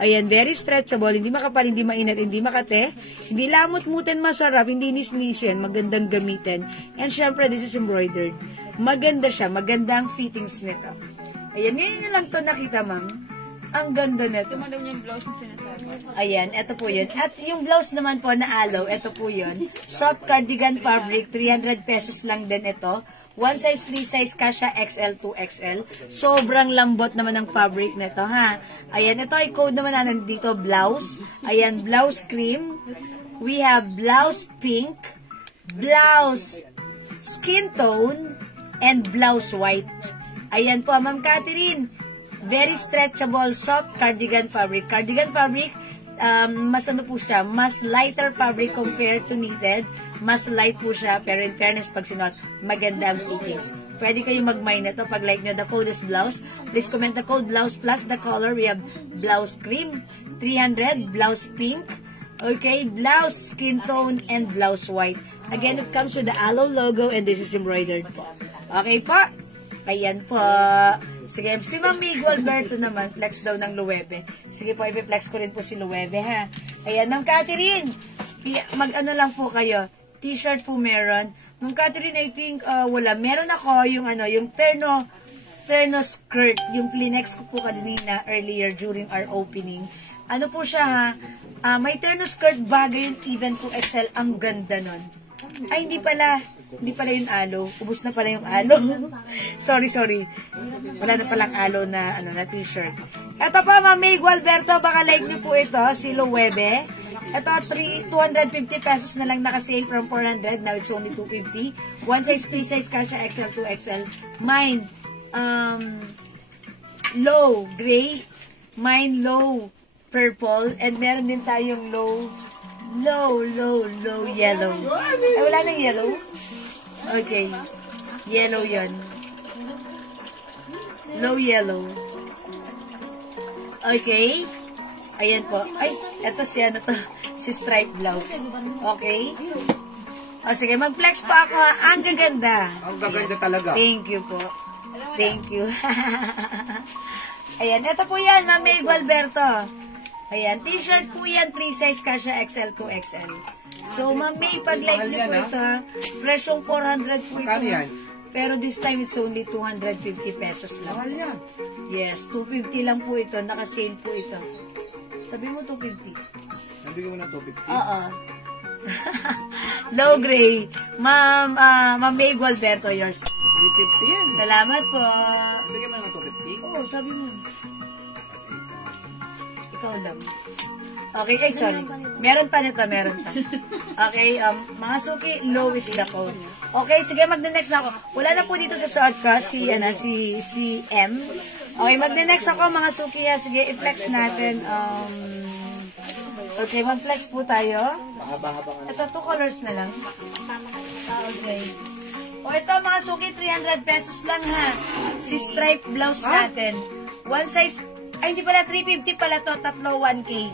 Ayan, very stretchable. Hindi makapal, hindi mainit, hindi makate. Hindi lamot-mutin, masarap. Hindi nisnisin. Magandang gamitin. And syempre, this is embroidered. Maganda siya. Maganda ang fittings nito. Ayan, ngayon lang to nakita, ma'am. Ang ganda nito. Ito madam yung blouse na sinasabi. Ayan, ito po yun. At yung blouse naman po na aloe, ito po yun. Soft cardigan fabric, 300 pesos lang din ito. One size, free size, kasha XL, 2XL. Sobrang lambot naman ng fabric nito, ha? Ayan, ito ay code naman na nandito, blouse. Ayan, blouse cream. We have blouse pink, blouse skin tone, and blouse white. Ayan po, Ma'am Catherine. Very stretchable, soft cardigan fabric. Cardigan fabric, mas ano po siya, mas lighter fabric compared to knitted. Mas light po siya, pero in fairness, pag sinuot, maganda ang fittings. Pwede kayo mag-mine na to pag like nyo. The code is blouse. Please comment the code blouse plus the color. We have blouse cream, 300, blouse pink, okay, blouse skin tone, and blouse white. Again, it comes with the aloe logo, and this is embroidered po. Okay po? Ayan po. Sige, si Ma'am Mig Alberto naman, flex daw ng Luwebe. Sige po, ipiflex ko rin po si Luwebe, ha? Ayan, Ma'am Catherine, mag-ano lang po kayo. T-shirt po meron. Ma'am Catherine, I think, wala. Meron ako yung, yung terno skirt. Yung Plinex ko po kanina earlier during our opening. Ano po siya, ha? May terno skirt bagay yung even po XL. Ang ganda nun. Ay, hindi pala yung aloe. Ubus na pala yung aloe. sorry. Wala na palang aloe na, na t-shirt. Ito po, Ma'am Meg Alberto, baka like nyo po ito, si Luwebe. Ito, 250 pesos na lang naka-sale from 400. Now, it's only 250. One size, free size, kasha XL, 2XL. Mine, low gray. Mine, low purple. And meron din tayong low yellow. Ay, wala nang yellow? Okay. Yellow yon. Low yellow. Okay. Ayan po. Ay, eto siya na to. Si stripe blouse. Okay. O sige, mag-flex pa ako ha. Ang gaganda. Ang gaganda talaga. Thank you po. Thank you. Ayan, eto po yan, Ma'am Meg Alberto. Ayan, t-shirt po yan, free size, kasha XL, 2XL. So, Ma'am May, pag-like niyo po ito, ha? Presyong 400 po ito. Pero this time, it's only 250 pesos lang. Mahal yan. Yes, 250 lang po ito. Naka-sale po ito. Sabi mo 250. Sabi ko na 250? Oo. Low gray. Ma'am May Gualberto, yours. 350 yan. Salamat po. Bigyan mo na 250. Oo, sabi mo. Ikaw lang. Okay, ay sorry. Meron pa nito, meron pa. Okay, mga suki, low is the code. Okay, sige, magna-next na ako. Wala na po dito sa suot ko, si M. Okay, magna-next ako, mga suki. Sige, i-flex natin. Okay, mag-flex po tayo. Ito, 2 colors na lang. Okay. O ito, mga suki, 300 pesos lang ha. Si stripe blouse natin. One size, ay hindi pala, 350 pala to, tatlo 1K.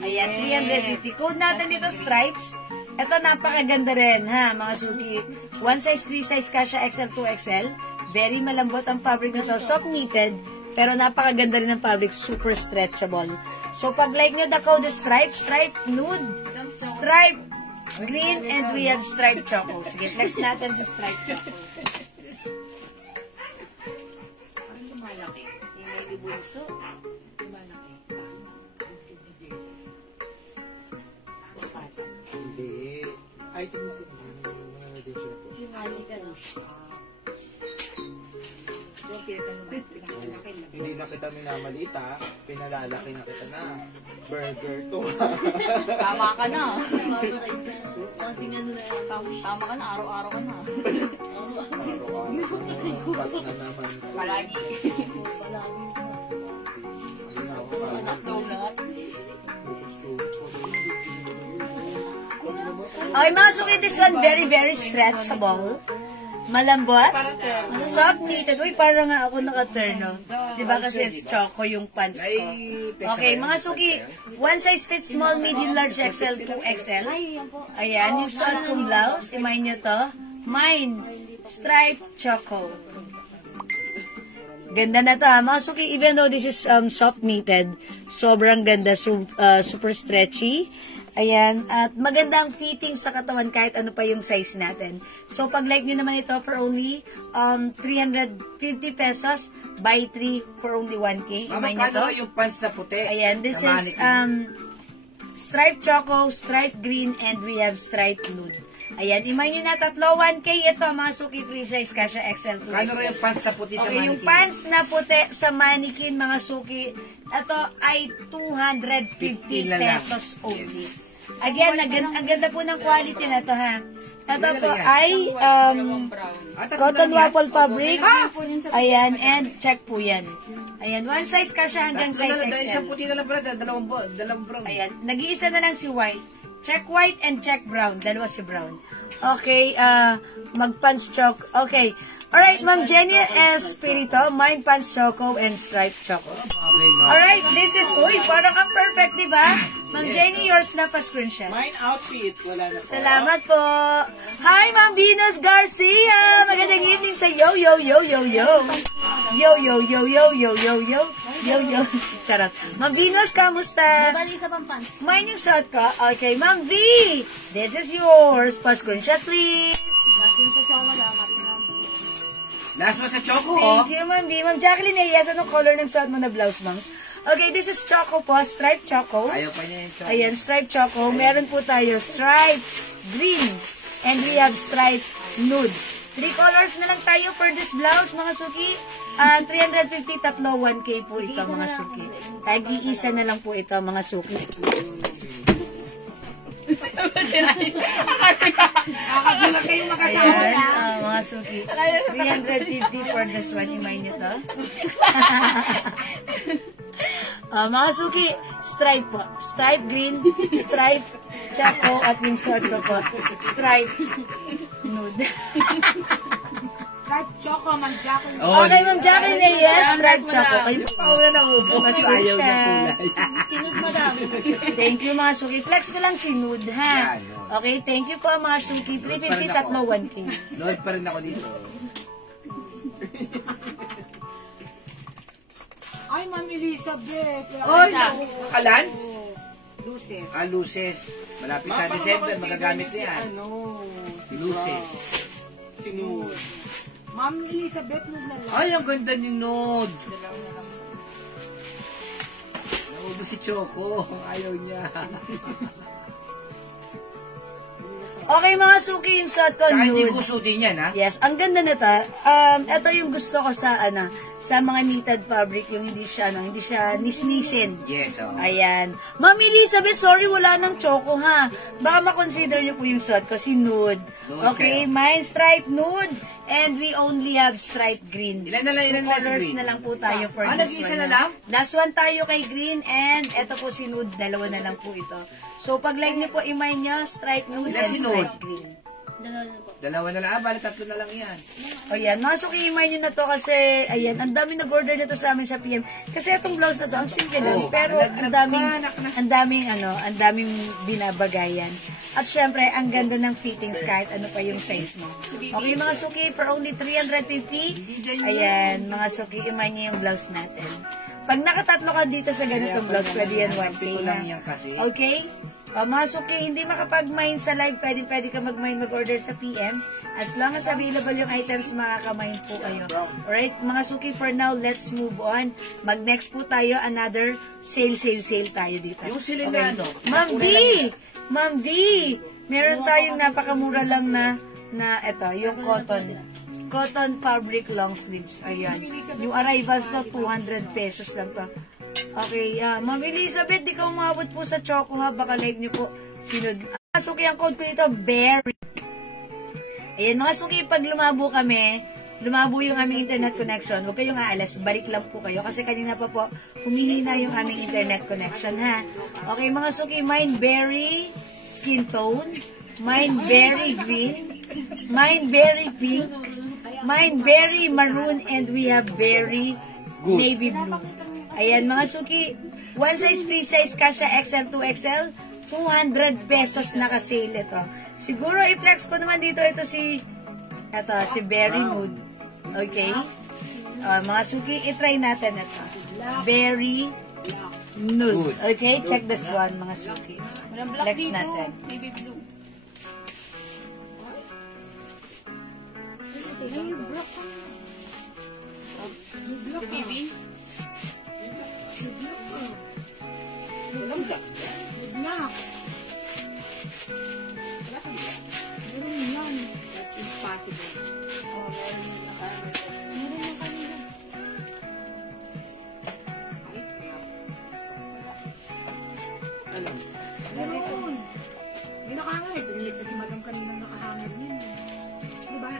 Ayan, 350. Code natin dito, stripes. Ito, napakaganda rin ha, mga suki. One size, 3 size, kasha XL, 2XL. Very malambot ang fabric na to, soft knitted. Pero napakaganda rin ang fabric, super stretchable. So, pag like nyo, the code is stripe, stripe nude, stripe green, and we have stripe choco. Sige, flex natin sa stripe choco. Parang lumalaki. Yung may libunso. Lumalaki. Hindi. Ay, ito na siya. Lumali ka na. Hindi na kita minamalita, pinalalaki na kita na. Burger to. Tama ka na. Tama ka na, araw-araw ka na. Araw-araw. Ba't na naman. Palagi. Anak daw lahat. Okay, mga suki, this one very, very stretchable. Malambot. Soft knitted. Uy, parang nga ako naka-turn, no? Diba kasi it's choco yung pants ko. Okay, mga suki, one size fits small, medium, large, XL, 2XL. Ayan, yung suot kong blouse. Imay nyo to. Mine, stripe choco. Ganda na to ha. Mga suki, even though this is soft knitted, sobrang ganda, super stretchy. Ayan, at maganda ang fitting sa katawan kahit ano pa yung size natin. So, pag like nyo naman ito for only 350 pesos, buy 3 for only 1K. Mama, kano yung pants na puti? Ayan, this is striped choco, striped green, and we have striped nude. Ayan, imay nyo na tatlo, 1K ito, mga suki free size, kasha XL, 2XL. Kano yung pants na puti sa Okay, mannequin? yung pants na puti sa mannequin, mga suki, ito ay 250 pesos only. Yes. Again, ang ganda po ng quality na to ha. Ito po ay cotton waffle fabric. Ayan, and check po yan. Ayan, one size kasha hanggang size Isang XL. puti na lang pala, dalawang brown. Ayan, nag-iisa na lang si white. Check white and check brown. Dalawa si brown. Okay, mag-pants choco. Okay. Alright, Ma'am Jenny Espirito, mine pants choco and striped choco. Alright, this is, uy, parang ang perfect, di ba? Ma'am Jenny, yours na pa-screenshot. Mine outfit, wala na po. Salamat po. Hi, Ma'am Venus Garcia. Magandang evening sa yo, yo, yo, yo, yo. Yo, yo, yo, yo, yo, yo, yo. Yo, yo. Charot. Ma'am Venus, kamusta? Bali sa pampans. Mine yung suot ko. Okay, Ma'am V. This is yours. Pa-screenshot, please. Nasin sa sama dapat na. Last one sa choco, oh. Thank you, Ma'am V. Ma'am Jacqueline, yes, anong color ng suot mo na blouse, Ma'ams? Okay, this is choco po. Striped choco. Ayaw pa niya yung choco. Ayan, striped choco. Meron po tayo striped green. And we have striped nude. 3 colors na lang tayo for this blouse, mga suki. 350, tatlo, 1K po ito, mga suki. Tag-iisa na lang po ito, mga suki. Nakakagulat kayong makasama. Ayan, mga suki. 350 for this one. Imay nyo to. Mga suki, stripe po. Stripe green, stripe choco, at yung suot ko po. Stripe nude. Stripe choco, Ma'am Jacqueline. Okay, Ma'am Jacqueline, yes, stripe choco. Kayo po. Paula na ubo. Mas ayaw niya kulay. Sinod madami. Thank you, mga suki. Flex ko lang si nude, ha? Okay, thank you po, mga suki. 350, tatlo, 1K. Load pa rin ako dito. Ay, Ma'am Elizabeth. Oy, kalan? Luces. Luces. Malapit na December, magagamit na yan. Luces. Sino? Ma'am Elizabeth, naglalaki. Ay, ang ganda ni Nod. Naubo si Choco. Ayaw niya. Okay, mga suki, yung suot ko, Saka hindi nude. ko suotin yan, ha? Yes, ang ganda nito. Ito yung gusto ko sa mga knitted fabric, yung hindi siya nisnisin. Yes, oh. Ayan. Ma'am Elizabeth, sorry, wala nang choco, ha? Baka makonsider nyo po yung suot ko, si nude. Okay, mine stripe nude, and we only have stripe green. Ilan na lang Colors green? na lang po tayo for this nag-isa one. na lang? Last one tayo kay green, and eto po si nude, dalawa na lang po ito. So, pag like nyo po, imay nyo, stripe nude Ilan and si nude? stripe green. Dalawa na lang. Bali, tatlo na lang yan. O yan, mga suki, imay nyo na to kasi, ayan, ang dami nag-order nito sa amin sa PM. Kasi itong blouse na to, ang simple lang, pero ang daming binabagayan. At syempre, ang ganda ng fittings kahit ano pa yung size mo. Okay, mga suki, for only 350, ayan, mga suki, imay nyo yung blouse natin. Pag nakatatlo ka dito sa ganitong blouse, pwede yan 1K na. Okay? Mga suki, hindi makapag-mine sa live, pwede ka mag-mine, mag-order sa PM. As long as available yung items, makaka-mine po kayo. Alright, mga suki, for now, let's move on. Mag-next po tayo, another sale tayo dito. Yung silinado. Ma'am V, meron tayong napakamura lang na ito, yung cotton fabric long sleeves. Ayan. Yung arrivals to, 200 pesos lang to. Okay, Ma'am Elizabeth, di ka umabot po sa choco, ha? Baka like nyo po. Suki, ang code ko dito, berry. Ayan, mga suki, pag lumabo yung aming internet connection, huwag kayong aalas, balik lang po kayo. Kasi kanina pa po, humihina yung aming internet connection, ha? Okay, mga suki, mine berry skin tone, mine berry green, mine berry pink, mine berry maroon, and we have berry navy blue. Ayan, mga suki, one size, free size, kasha XL, 2XL, 200 pesos naka-sale ito. Siguro, i-flex ko naman dito, si Berry Nude. Okay? Mga suki, i-try natin ito. Berry Nude. Okay? Check this one, mga suki. Flex natin. Baby blue. Baby? Black. Meron yan. That's impossible. Meron. May nakahangar eh. Pinilit sa si Madam kanina nakahangar niya. Di ba?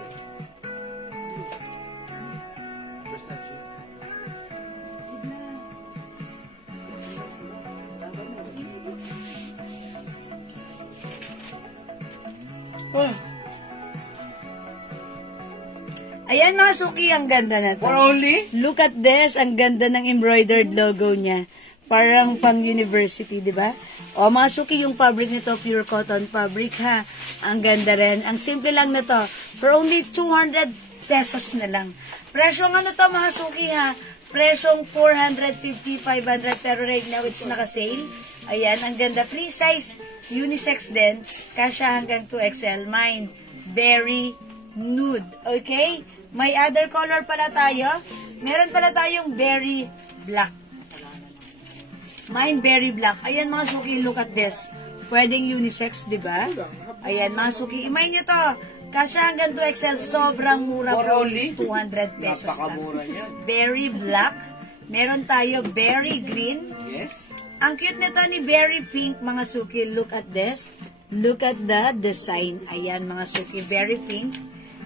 Ayan, mga suki, ang ganda na to. For only? Look at this, ang ganda ng embroidered logo niya. Parang pang university, di ba? O, mga suki, yung fabric nito, pure cotton fabric, ha? Ang ganda rin. Ang simple lang na to. For only 200 pesos na lang. Presyong ano to, mga suki, ha? Presyong 450, 500, pero right now, it's naka-sale. Ayan, ang ganda. Free size, unisex din. Kasya hanggang 2XL. Mine, berry nude. Okay? May other color pala tayo. Meron pala tayong berry black. Mine berry black. Ayan, mga suki, look at this. Pwedeng unisex, di ba? Ayan, mga suki, imay nyo to. Kasya hanggang 2XL, sobrang mura For po. only? 200 pesos lang. Napakamura yan. Berry black. Meron tayo berry green. Yes. Ang cute nito ni berry pink, mga suki. Look at this. Look at the design. Ayan, mga suki, berry pink.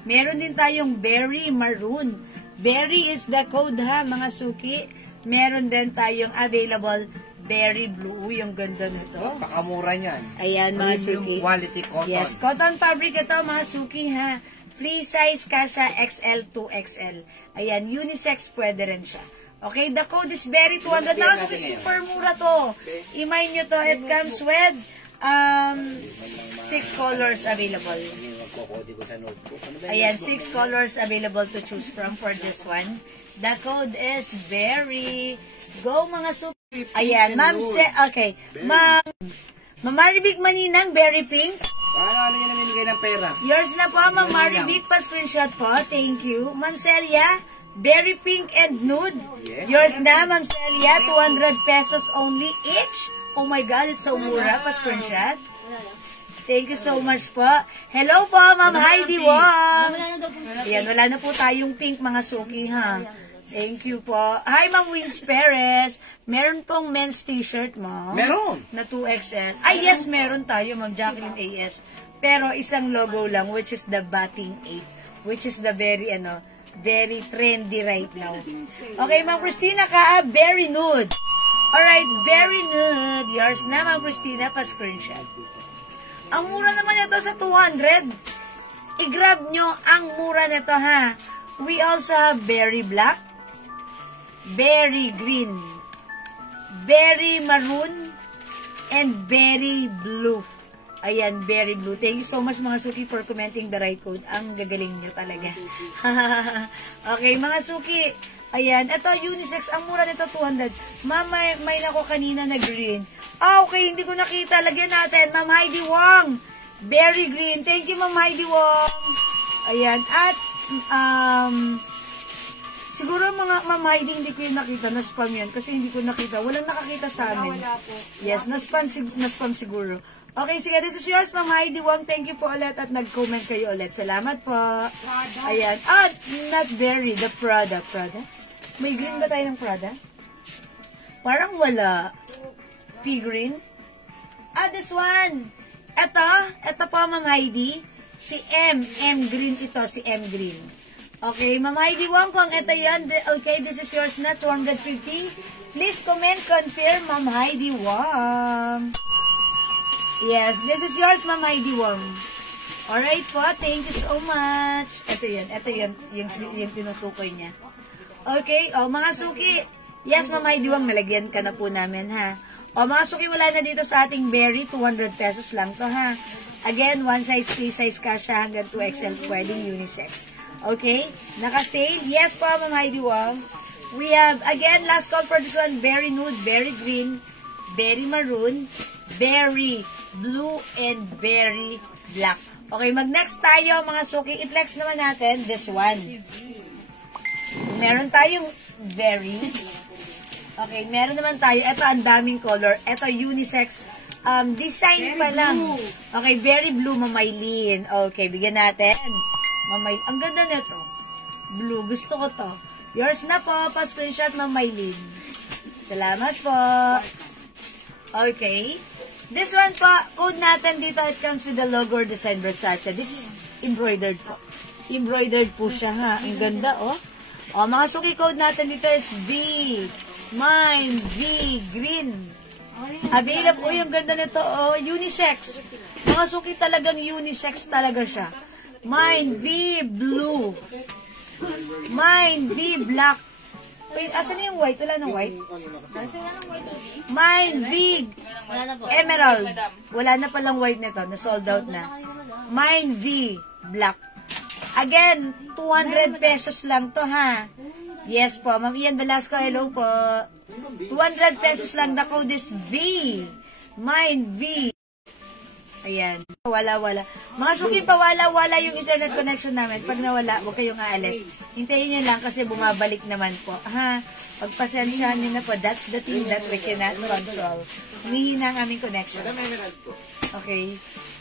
Meron din tayong berry maroon. Berry is the code, ha, mga suki. Meron din tayong available berry blue. Yung ganda nito. Napakamura niyan. Ayan, mga Premium suki. quality cotton. Yes, cotton fabric ito, mga suki, ha. Free size, kasha XL, 2XL. Ayan, unisex pwede rin siya. Okay, the code is berry 200. Nakasuki, super mura to. Imay nyo to. It comes with 6 colors available. Ayan, 6 colors available to choose from for this one. The code is berry. Go, mga suki. Ayan, ma'am, okay. Ma'am Maribik Maninang, berry pink. Ano yung namimigay ng pera? Yours na po, Ma'am Maribik. Pa-screenshot po. Thank you. Ma'am Celia, berry pink and nude. Yes. Yours na, Ma'am Celia. 200 pesos only each. Oh my God, it's so mura. Pa-screenshot. Thank you so much po. Hello po, Ma'am Heidi Wong. Ayan, wala na po tayong pink, mga suki, ha? Thank you po. Hi, Ma'am Wins Perez. Meron pong men's t-shirt, Ma'am? Meron. Na 2XL. Ay, yes, meron tayo, Ma'am Jacqueline AS. Pero isang logo lang, which is the Batting 8. Which is the very, very trendy right now. Okay, Ma'am Christina ka, very nude. Alright, very nude. Yours na, Ma'am Christina, pa-screenshot. Ang mura naman ito sa 200. I-grab nyo ang mura nito, ha? We also have berry black, berry green, berry maroon, and berry blue. Ayan, berry blue. Thank you so much, mga suki, for commenting the right code. Ang gagaling nyo talaga. Okay, mga suki. Ayan, ito, unisex. Ang mura nito, 200. Ma'am, may nako kanina na green. Okay, hindi ko nakita. Lagyan natin. Ma'am Heidi Wong. Berry green. Thank you, Ma'am Heidi Wong. Ayan, at, siguro mga Ma'am Heidi, hindi ko yung nakita. Na-spam yan. Kasi hindi ko nakita. Walang nakakita sa amin. Yes, na-spam siguro. Okay, sige, this is yours, Ma'am Heidi Wong. Thank you po ulit at nag-comment kayo ulit. Salamat po. Ayan. Not very. The Prada. May green ba tayo ng Prada? Parang wala. Pea green. This one. Ito po, Ma'am Heidi. Si M green ito. Si M green. Okay, Ma'am Heidi Wong, kung ito yan. Okay, this is yours na, 250. Please comment, confirm, Ma'am Heidi Wong. Yes, this is yours, Ma'am Heidi Wong. Alright po, thank you so much. Ito yan, yung tinutukoy niya. Okay, mga suki. Yes, Ma'am Heidi Wong, nalagyan ka na po namin, ha. Mga suki, wala na dito sa ating berry, 200 pesos lang to, ha. Again, 1 size, 3 size kasha, hanggang 2XL, pwedeng unisex. Okay, naka-sale. Yes po, Ma'am Heidi Wong. We have, again, last call for this one, berry nude, berry green, berry maroon, berry blue, and berry black. Okay, mag-next tayo, mga suki. I-flex naman natin this one. Meron tayong berry. Okay, meron naman tayo. Ito, ang daming color. Ito, unisex. Design pa lang. Okay, berry blue, Mamaylin. Okay, bigyan natin. Ang ganda nito. Blue, gusto ko to. Yours na po, pa-screenshot, Mamaylin. Salamat po. Okay. This one po, code natin dito, it comes with the logo or design Versace. This is embroidered po. Embroidered po siya, ha. Ang ganda, oh. Mga suki, code natin dito is V. Mine, V, green. Available, yung ganda nito, oh. Unisex. Mga suki, talagang unisex talaga siya. Mine, V, blue. Mine, V, black. Wait, asan na yung white? Wala nang white? Mine, big. Emerald. Wala na palang white nito. Na-sold out na. Mine, V, black. Again, 200 pesos lang to, ha? Yes po. Ma'am Ian Velasco, hello po. 200 pesos lang. The code is V. Mine, V. Ayan. Wala. Mga suki, wala yung internet connection namin. Pag nawala, huwag kayong aalis. Hintayin nyo lang kasi bumabalik naman po. Ha? Pagpasensyahan nyo na po. That's the thing that we cannot control. Humihina ang aming connection. Okay.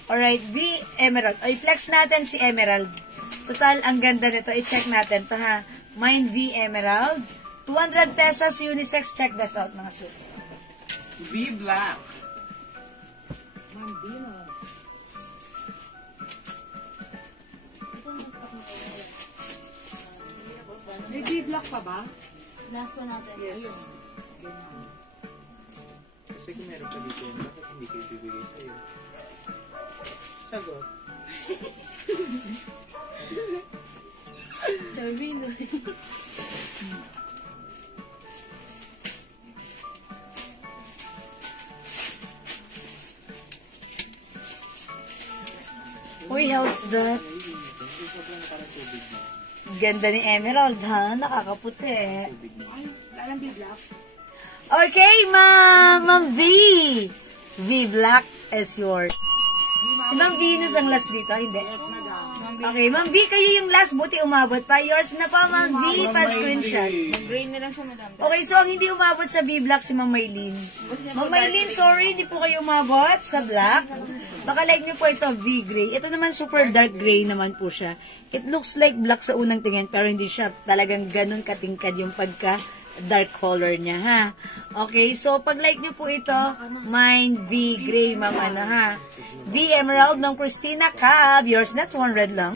Alright. V, Emerald. O, i-flex natin si Emerald. Total, ang ganda nito. I-check natin to, ha? Mine V, Emerald. 200 pesos unisex. Check this out, mga suki. V black. May B-block pa ba? Last one natin. Yes. Kasi kung meron pa dito, bakit hindi kayo bibigay sa'yo? Sagot. Charvino. Uy, how's that? Ganda ni Emerald, ha? Nakakaputi. Ay, walang B-block. Okay, Ma'am V. V Black is yours. Si Ma'am Venus ang last dito, hindi? Okay, Ma'am V, kayo yung last. Buti umabot pa. Yours na pa, Ma'am V. Pa-screenshot. Green na lang siya, madam. Okay, so ang hindi umabot sa V Black si Ma'am Maylin. Ma'am Maylin, sorry, hindi po kayo umabot sa Black. Baka like nyo po ito, V-gray. Ito naman super dark gray naman po siya. It looks like black sa unang tingin, pero hindi siya talagang ganun katingkad yung pagka dark color niya, ha? Okay, so pag like nyo po ito, mine V-gray, ma'am, ano, ha? V-emerald, ma'am Christina Cab. Yours na 200 lang.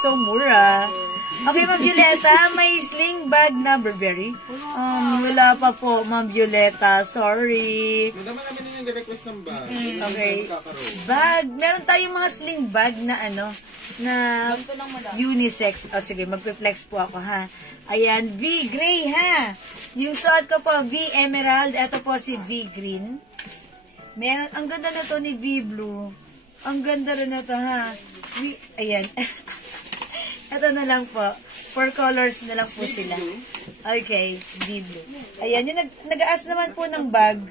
So mura. Okay, Ma'am Violeta, may sling bag na Burberry. Wala pa po, Ma'am Violeta. Sorry. Madama namin yung request ng bag. Okay. Bag. Meron tayong mga sling bag na ano, na unisex. O sige, magpe-flex po ako, ha. Ayan, V-gray, ha. Yung suot ko po, V-emerald. Ito po si V-green. Meron, ang ganda na to ni V-blue. Ang ganda rin na to, ha. Ayan. Ito na lang po. 4 colors na lang po sila. Okay, V-blue. Ayan, yung nag-aas naman po ng bag.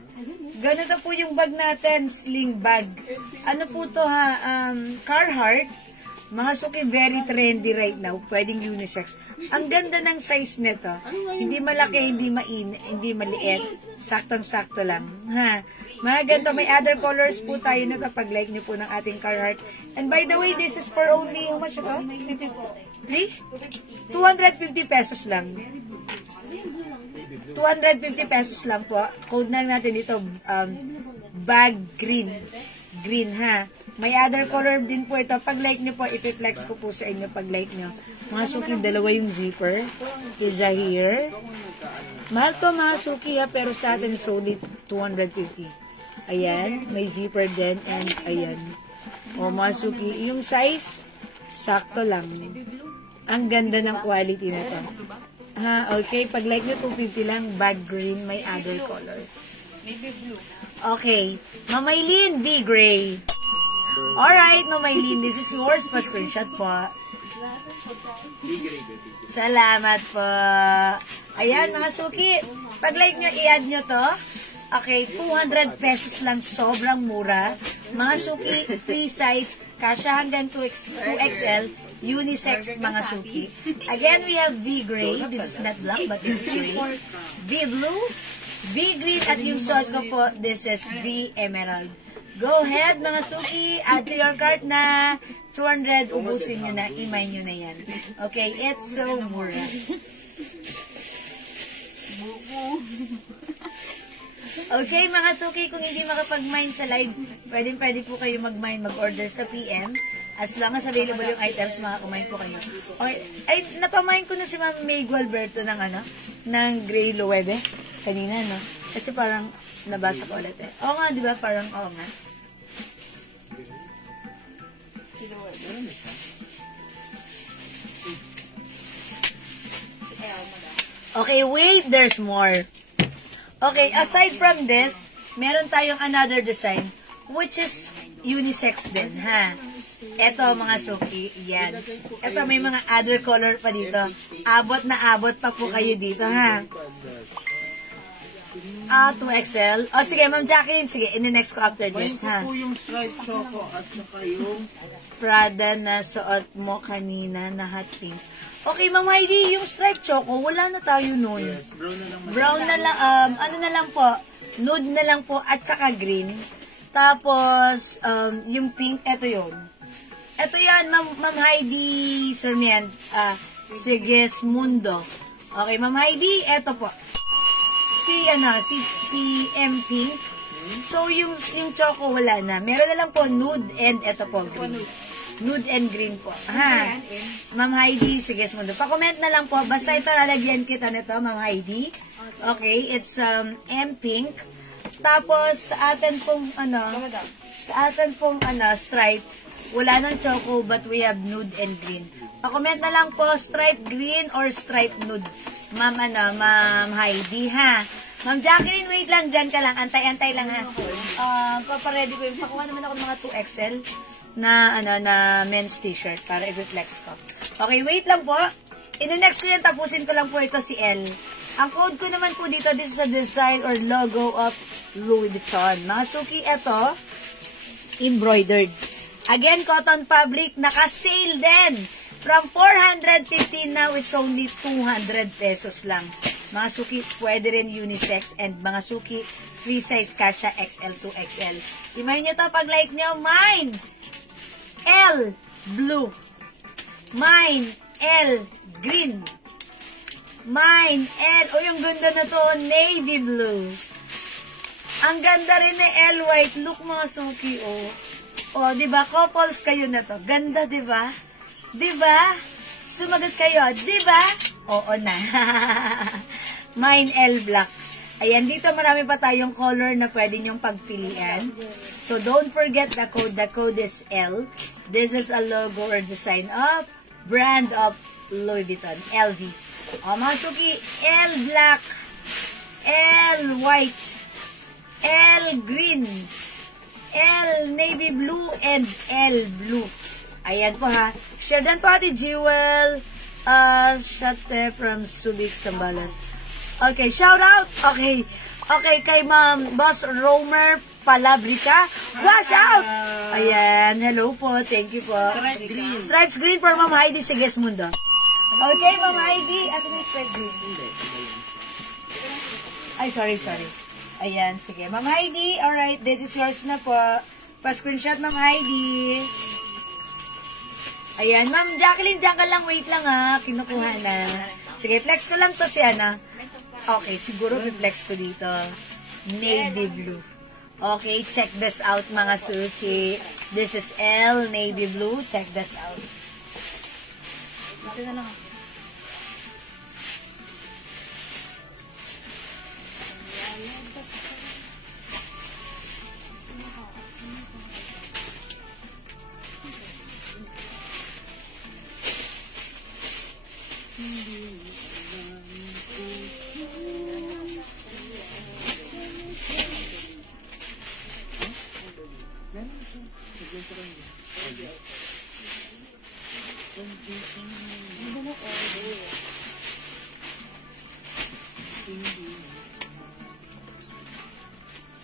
Ganito po yung bag natin, sling bag. Ano po to, ha? Carhartt. Mga suki, very trendy right now. Pwedeng unisex. Ang ganda ng size nito. Hindi malaki, hindi maliit. Saktong-sakto lang. Ha? Mga ganito, may other colors po tayo na kapag like nyo po ng ating Carhartt. And by the way, this is for only, how much ito? 250 pesos lang. 250 pesos lang po. Code na natin dito, bag green. Green, ha? May other color din po ito. Pag like nyo po, ipiflex ko po sa inyo pag like nyo. Mga suki, dalawa yung zipper. Isa here. Mahal to mga suki, ha? Pero sa atin, it's only 250. Ayan, may zipper din. And ayan. O mga suki, yung size, sakto lang. Ang ganda ng quality na to. Ha, okay. Pag like nyo, 250 lang. Bag green, may other color. Maybe blue. Okay. Mamaylin, V-gray. Alright, Mamaylin, this is yours. Pa-screenshot po. Salamat po. Ayan, mga suki. Pag like nyo, i-add nyo to. Okay, 200 pesos lang. Sobrang mura. Mga suki, free size. Kasya hanggang 2XL. Unisex, mga suki. Again, we have V-gray. This is not black, but this is gray. V-blue. V-green. At yung suot ko po, this is V-emerald. Go ahead, mga suki. Add to your cart na 200. Ubusin nyo na. Imay nyo na yan. Okay, it's so mura. Okay, mga suki, kung hindi makapag-mine sa live, pwede po kayo mag-mine, mag-order sa PM. As long as available yung items, makakumain po kayo. Okay, ay, napamine ko na si Ma'am May Gualberto ng ng Gray Loewe. Kanina, no? Kasi parang nabasa ko ulit eh. Oo nga, di ba? Parang, oo nga. Okay, wait, there's more. Okay, aside from this, meron tayong another design, which is unisex din, ha? Ito, mga suki, yan. Ito, may mga other color pa dito. Abot na abot pa po kayo dito, ha? 2XL. O, sige, Ma'am Jacqueline, sige, in-next ko after this, ha? Ito po yung striped choco at saka yung Prada na suot mo kanina na hot pink. Okay, Ma'am Heidi, yung striped choco, wala na tayo nun. yes, brown na lang. Brown na lang, ano na lang po, nude na lang po, at saka green. Tapos, yung pink, eto yun. Eto yan, Ma'am Heidi Sarmiento, Sigismundo. Okay, Ma'am Heidi, eto po. Si M Pink. So, yung choco, wala na. Meron na lang po, nude and eto po, green. Nude and green po. Ha? Ma'am Heidi, sige, mundo. Pa-comment na lang po. Basta ito, lalagyan kita nito, Ma'am Heidi. Okay, it's M Pink. Tapos, sa atin pong, stripe, wala nang choco, but we have nude and green. Pa-comment na lang po, stripe green or stripe nude. Ma'am Heidi, ha? Ma'am Jacqueline, wait lang, dyan ka lang. Antay-antay lang, ha? Papaready ko yun. Pakuha naman ako ng mga 2XL na men's t-shirt para i-reflex ko. Okay, wait lang po. In-next ko yan, tapusin ko lang po ito si L. Ang code ko naman po dito, this is a design or logo of Louis Vuitton. Mga suki, ito, embroidered. Again, cotton fabric, naka-sale din. From 450 now, it's only 200 pesos lang. Mga suki, pwede rin unisex. And mga suki, free size kasha XL to XL. Imahin nyo to pag like nyo. Mine, L, blue. Mine, L, green. Mine, L, o yung ganda na to, navy blue. Ang ganda rin ni L white. Look mga suki, oh. Oh, di ba? Couples kayo na to. Ganda, di ba? Di ba? Sumagot kayo, di ba? Oo na. Mine L black. Ayan, dito marami pa tayong color na pwede nyong pagpilian. So, don't forget the code. The code is L. This is a logo or design of brand of Louis Vuitton, LV. O, mga suki, L black, L white, L green, L navy blue, and L blue. Ayan po ha. Share dan po Ate Jewel. Shate from Subic, Sambalas. Okay, shout out. Okay. Okay, kay Ma'am Boss Romer Palabrica. Wash out! Ayan, hello po. Thank you po. Stripes green for Ma'am Heidi Sigismundo. Okay, Ma'am Heidi. Asan yung stripe green? Ay, sorry. Ayan, sige. Ma'am Heidi, alright. This is yours na po. Pa-screenshot, Ma'am Heidi. Ayan, Ma'am Jacqueline, dyan ka lang. Wait lang ha. Kinukuha na. Sige, flex ko lang to si Ana. Okay, siguro i-flex ko dito. Navy blue. Okay, check this out mga suki. This is L, navy blue. Check this out. Ito na lang.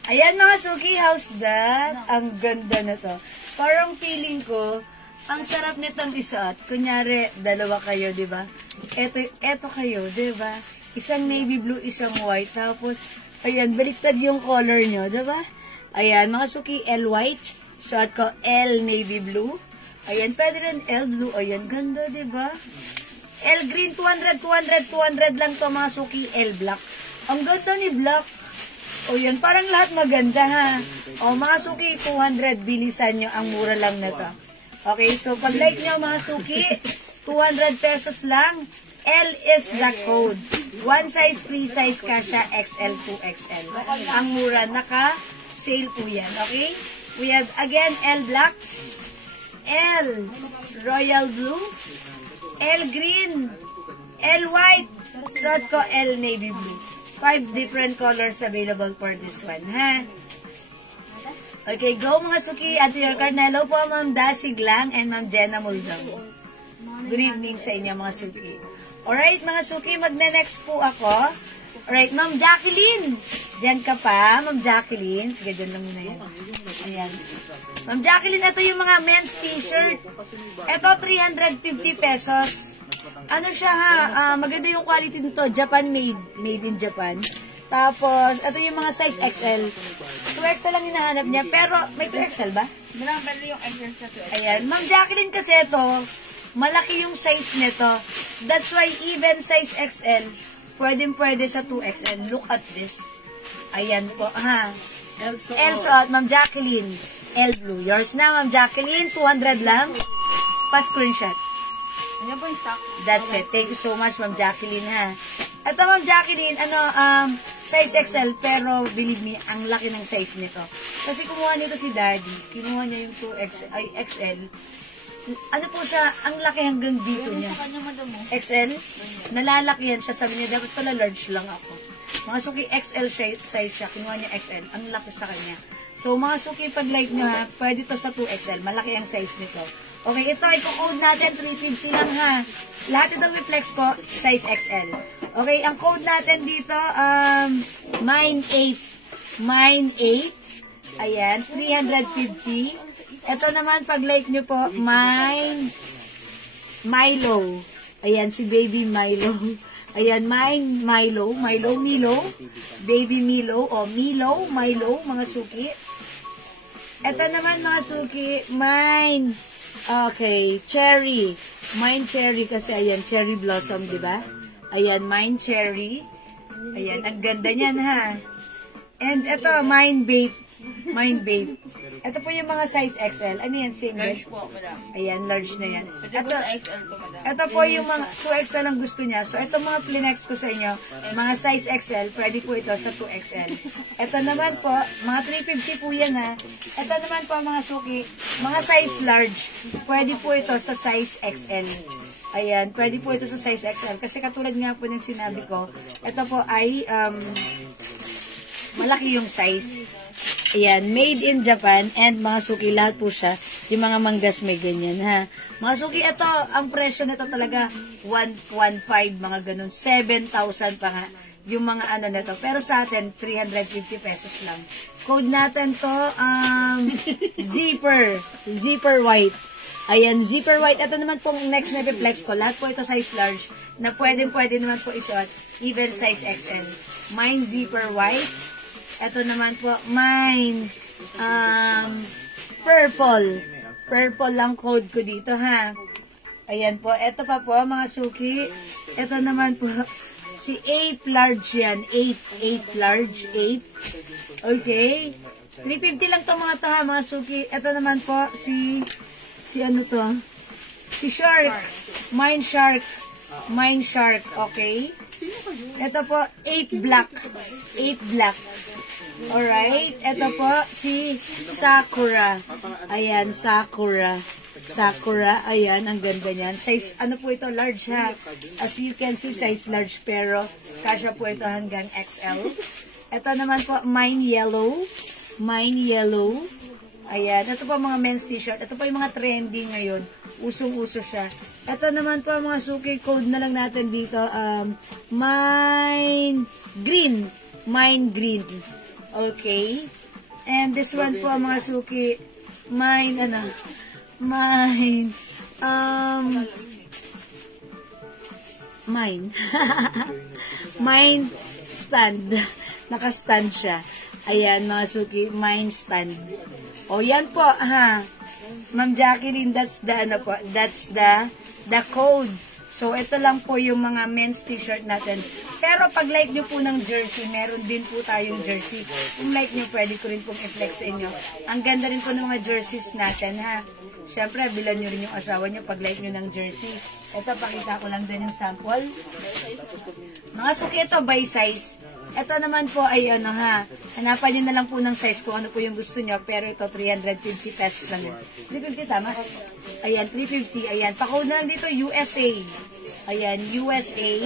Ayan mga suki, how's that? Ang ganda na to. Parang feeling ko, ang sarap nitong isuot. Kunyari, dalawa kayo, di ba? Eto kayo, di ba? Isang navy blue, isang white. Tapos, ayan, baliktad yung color nyo, di ba? Ayan, mga suki, L white. Suot ko, L navy blue. Ayan, pwede rin L blue. Ayan, ganda, di ba? L green, 200 lang to mga suki. L black. Ang ganda ni black. O yan, parang lahat maganda ha. O mga suki, 200, bilisan nyo. Ang mura lang na to. Okay, so pag like nyo mga suki, 200 pesos lang. L is the code. One size, free size, kasha, XL to XL. Ang mura, naka-sale po yan. Okay? We have, again, L black, L royal blue, L green, L white, suot ko L navy blue. 5 different colors available for this one, ha? Okay, go mga suki. At your card na hello po, Ma'am Dasig Lang and Ma'am Jenna Muldong. Good evening sa inyo mga suki. Alright, mga suki, magne-next po ako. Alright, Ma'am Jacqueline. Diyan ka pa, Ma'am Jacqueline. Sige, dyan lang muna yan. Ayan. Ma'am Jacqueline, ito yung mga men's t-shirt. Ito, 350 pesos. Ano siya ha, maganda yung quality nito, Japan made in Japan. Tapos, ito yung mga size XL. 2XL lang hinahanap niya, pero may 2XL ba? Marang pwede yung XL sa 2XL. Ayan, Ma'am Jacqueline kasi ito, malaki yung size nito. That's why even size XL, pwede sa 2XL. Look at this. Ayan po, ha. Elso at Ma'am Jacqueline, L blue. Yours na, Ma'am Jacqueline, 200 lang. Pa-screenshot. Ano po yung stock? That's it. Thank you so much, Ma'am Jacqueline, ha. Ito, Ma'am Jacqueline, size XL, pero believe me, ang laki ng size nito. Kasi kumuha nito si Daddy, kinuha niya yung 2XL. Ano po siya, ang laki hanggang dito niya. Sa kanya, madam mo. XL, nalalaki yan siya. Sabi niya, dapat pala large lang ako. Mga suki, XL size siya, kinuha niya XL. Ang laki sa kanya. So, mga suki, pag like nyo ha, pwede to sa 2XL. Malaki ang size nito. Okay, ito, i-code natin, 350 lang ha. Lahat ito i-flex ko, size XL. Okay, ang code natin dito, mine 8. Mine 8. Ayan, 350. Ito naman, pag like nyo po, mine Milo. Ayan, si Baby Milo. Ayan, mine, Milo, baby Milo, o Milo, mga suki. Ito naman mga suki, mine, okay, cherry. Mine cherry kasi, ayan, cherry blossom, di ba? Ayan, mine cherry. Ayan, ang ganda niyan, ha? And ito, mine babe. Ito po yung mga size XL. Ano yan, single? Large po, madam. Ayan, large na yan. Pwede po sa XL to, madam. Ito po yung mga 2XL ang gusto niya. So, ito mga plinex ko sa inyo, mga size XL, pwede po ito sa 2XL. Ito naman po, mga 350 po yan, ha. Ito naman po, mga suki, mga size large, pwede po ito sa size XL. Ayan, pwede po ito sa size XL. Kasi katulad nga po ng sinabi ko, ito po ay malaki yung size. Ayan, made in Japan, and mga suki, lahat po siya. Yung mga manggas may ganyan, ha. Mga suki, ito, ang presyo nito talaga, 1.5, mga ganun, 7,000 pa nga, yung mga ano nito. Pero sa atin, 350 pesos lang. Code natin to, zipper white. Ayan, zipper white. Ito naman pong next na reflex ko. Lahat po ito size large, na pwede naman po isuot, even size XL. Mine zipper white. Ito naman po, mine, purple. Purple lang code ko dito, ha. Ayan po. Ito pa po, mga suki. Ito naman po, si ape large yan. Ape large, ape. Okay. 350 lang to mga to, ha, mga suki. Ito naman po, si ano to? Si shark. Mine shark, okay. Ito po, ape black. Alright. Ito po, si Sakura. Ayan, Sakura. Ayan, ang ganda niyan. Size, ano po ito? Large, ha? As you can see, size large, pero kasya po ito hanggang XL. Ito naman po, mine yellow. Ayan, ito po mga men's t-shirt. Ito po yung mga trending ngayon. Usong-uso siya. Ito naman po mga suki, code na lang natin dito. Mine green. Okay. And this one po mga suki, mine stand. Naka-stand siya. Ayan mga suki, mine stand. O yan po, ha. Ma'am Jacqueline, that's the code. So, ito lang po yung mga men's t-shirt natin. Pero pag like nyo po ng jersey, meron din po tayong jersey. Kung like nyo, pwede ko rin pong i-flex sa inyo. Ang ganda rin po ng mga jerseys natin, ha. Siyempre, bilan nyo rin yung asawa nyo pag like nyo ng jersey. Ito, pakita ko lang din yung sample. Mga suki, ito by size. Ito naman po ay ano, ha. Hanapan nyo na lang po ng size kung ano po yung gusto nyo. Pero ito, 350 pesos lang yun. 350, tama? Ayan, 350. Ayan, pa-code na lang dito, USA. Ayan, USA.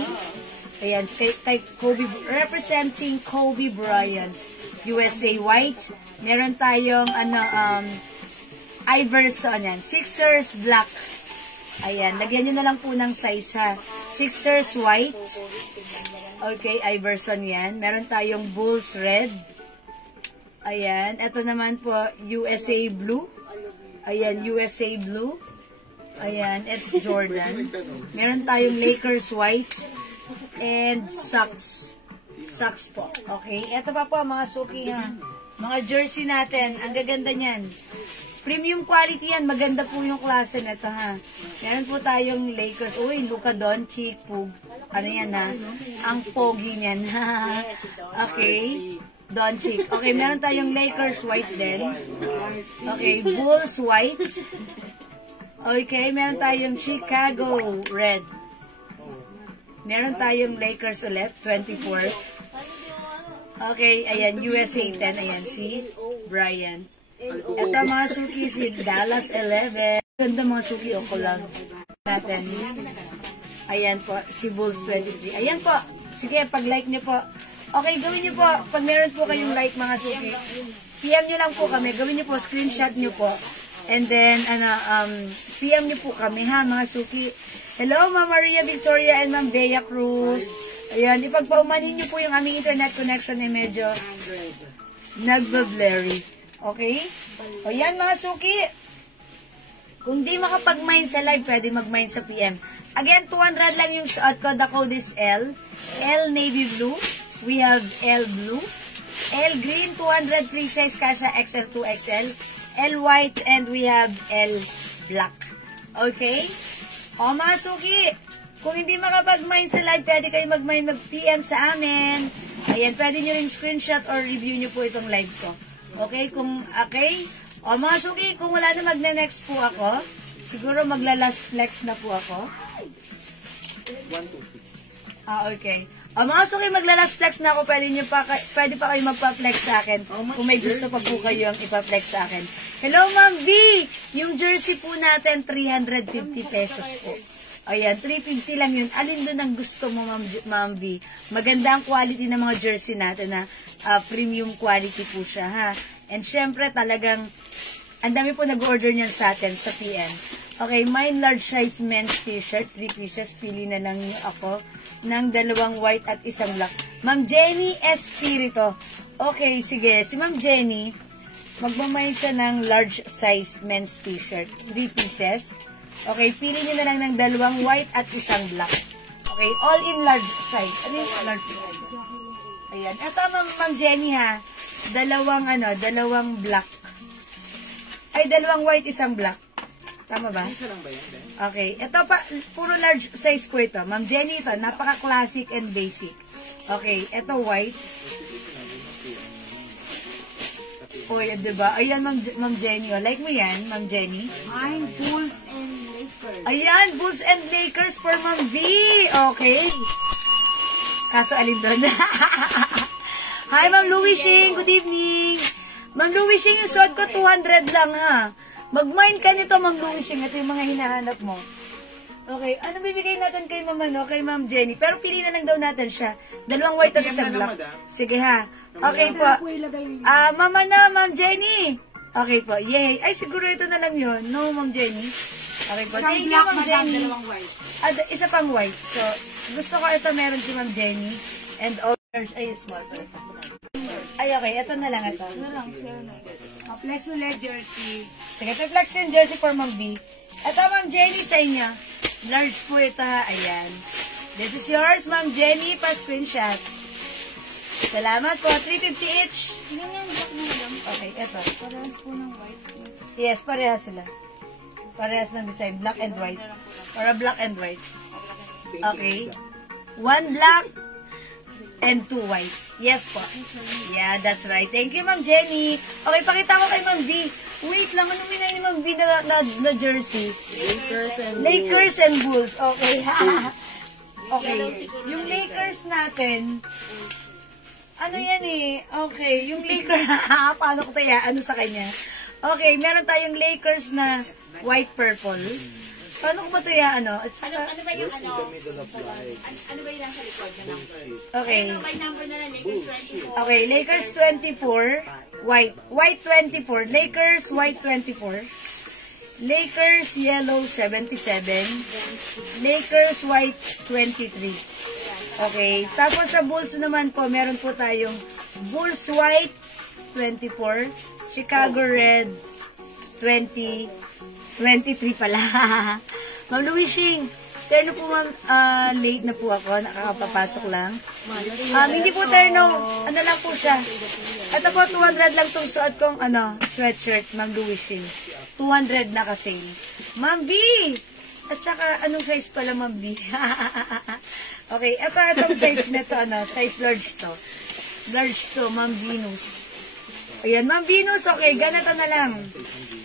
Ayan, kay Kobe, representing Kobe Bryant. USA white. Meron tayong, Iverson, yan. Sixers black. Ayan, lagyan nyo na lang po ng size, ha. Sixers white. Okay, Iverson yan. Meron tayong Bulls red. Ayan, ito naman po, USA blue. Ayan, USA blue. Ayan, it's Jordan. Meron tayong Lakers white. And socks. Socks po. Okay, ito pa po mga suki, ha. Mga jersey natin, ang gaganda niyan. Premium quality yan. Maganda po yung klase nito, ha. Meron po tayong Lakers. Uy, Luka Doncic po. Ano yan, ha? Ang pogi niyan, ha. Okay. Doncic. Okay, meron tayong Lakers white din. Okay, Bulls white. Okay, meron tayong Chicago red. Meron tayong Lakers ulit, 24. Okay, ayan, USA 10. Ayan, si Brian. Ito mga suki, si Dallas 11. Ganda mga suki, o ko lang natin. Ayan po, si Bulls 23. Ayan po, sige, pag-like nyo po. Okay, gawin nyo po, pag meron po kayong like mga suki, PM nyo lang po kami, gawin nyo po, screenshot nyo po. And then, PM nyo po kami, ha, mga suki. Hello, Ma'am Maria Victoria and Ma'am Bea Cruz. Ayan, ipagpaumanin nyo po yung aming internet connection na medyo nagbablurry. Okay? O yan mga suki. Kung di makapag-mine sa live, pwede mag-mine sa PM. Again, 200 lang yung suot ko. The code is L. L navy blue. We have L blue. L green, 200 free size, kasha XL to XL. L white, and we have L black. Okay? O mga suki, kung hindi makapag-mine sa live, pwede kayo mag-mine, mag-PM sa amin. Ayan, pwede nyo rin screenshot or review nyo po itong live ko. Okay? Okay? O mga suki, kung wala na magne-next po ako, siguro magla-last flex na po ako. 126. Okay. O mga suki, magla-last flex na ako. Pwede pa kayo magpa-flex sa akin. Kung may gusto pa po kayo ang ipa-flex sa akin. Hello, Ma'am V! Yung jersey po natin, 350 pesos po. Ayan, 350 lang yun. Alin doon ang gusto mo, Ma'am V? Maganda ang quality ng mga jersey natin na premium quality po siya, ha? And syempre, talagang, ang dami po nag-order niyan sa atin sa PM. Okay, mine large size men's t-shirt, 3 pieces. Pili na lang niyo ako ng 2 white at 1 black. Ma'am Jenny Espirito. Okay, sige. Si Ma'am Jenny, magmamine siya ng large size men's t-shirt, 3 pieces. Okay, pili niyo na lang ng 2 white at 1 black. Okay, all in large size. Ano yung large size? Ayan. Ito, Ma'am Jenny, ha. 2 black. Ay, 2 white, 1 black. Tama ba? Isa lang ba yan, Ben? Okay. Ito pa, puro large size po ito. Ma'am Jenny, ito, napaka-classic and basic. Okay, ito white. O, yan, diba? Ayan, Ma'am Jenny. O, like mo yan, Ma'am Jenny? Mine, Bulls and Lakers. Ayan, Bulls and Lakers for Ma'am V. Okay. Kaso, alin doon? Hi, Ma'am Louie Shing. Good evening. Ma'am Louie Shing, yung suot ko, 200 lang, ha? Mag-mine ka nito, Ma'am Louie Shing. Ito yung mga hinahanap mo. Okay, ano bibigay natin kay Ma'am, kay Ma'am Jenny? Pero pili na lang daw natin siya. 2 white at 1 black. Sige, ha? Okay po. Ma'am Jenny. Okay po. Yay. Ay, siguro ito na lang yun. No, Ma'am Jenny. Okay po. Thank you, Ma'am Jenny. Isa pang white. So, gusto ko ito meron si Ma'am Jenny. And orange. Ay, small. Ay, okay. Ito na lang ito. Flex ulit jersey. Sige, flex ko yung jersey for Ma'am B. Ito, Ma'am Jenny, sa inyo. Large po ito, ha. Ayan. This is yours, Ma'am Jenny. Pa-screenshot. Salamat po. 350 each. Ilan yung black na madam? Okay, ito. Parehas po ng white. Yes, parehas sila. Parehas ng design. Black and white. Para black and white. Okay. 1 black and 2 whites. Yes po. Yeah, that's right. Thank you, Ma'am Jenny. Okay, pakita ko kay Ma'am V. Wait lang, ano minay ni Ma'am V na jersey? Lakers and Bulls. Okay. Okay. Yung Lakers natin, ano yan eh? Okay, yung Lakers, paano ko tayo? Ano sa kanya? Okay, meron tayong Lakers na white-purple. Paano ko ba ito yan? Ano ba yung ano? Ano ba yung nasa likod na number? Okay. Ano ba yung number na Lakers 24? Okay, Lakers 24, white. White 24. Lakers, white 24. Lakers, yellow 77. Lakers, white 23. Okay. Tapos sa Bulls naman po, meron po tayong Bulls white 24. Chicago red 20. 23 pala. Ma'am Louie Shing, terno po ma'am, late na po ako, nakakapapasok lang. Hindi po terno, ano lang po siya. Ito po, 200 lang itong suot kong, sweatshirt, Ma'am Louie Shing. 200 na kasi. Ma'am B! At saka, anong size pala, Ma'am B? Okay, itong size na to, size large to. Large to, Ma'am Venus. Ayan, Ma'am Venus, okay, ganito na lang.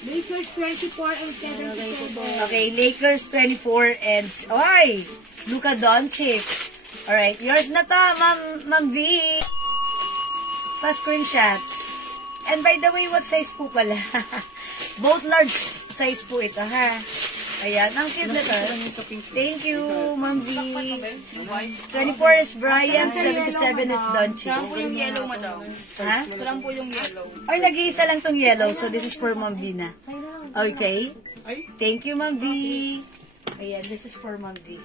Lakers 24 and 77. Okay, Lakers 24 and... Oy! Luka Doncic. Alright, yours na to, Ma'am V. Pa-screenshot. And by the way, what size po pala? Both large size po ito, ha? Ayan, ang cute na to. Thank you, Ma'am V. 24 is Brian, 77 is Doncic. Saan po yung yellow, madam? Ha? Saan po yung yellow? Ay, nag-iisa lang tong yellow, so this is for Ma'am V na. Okay? Thank you, Ma'am V. Ayan, this is for Ma'am V.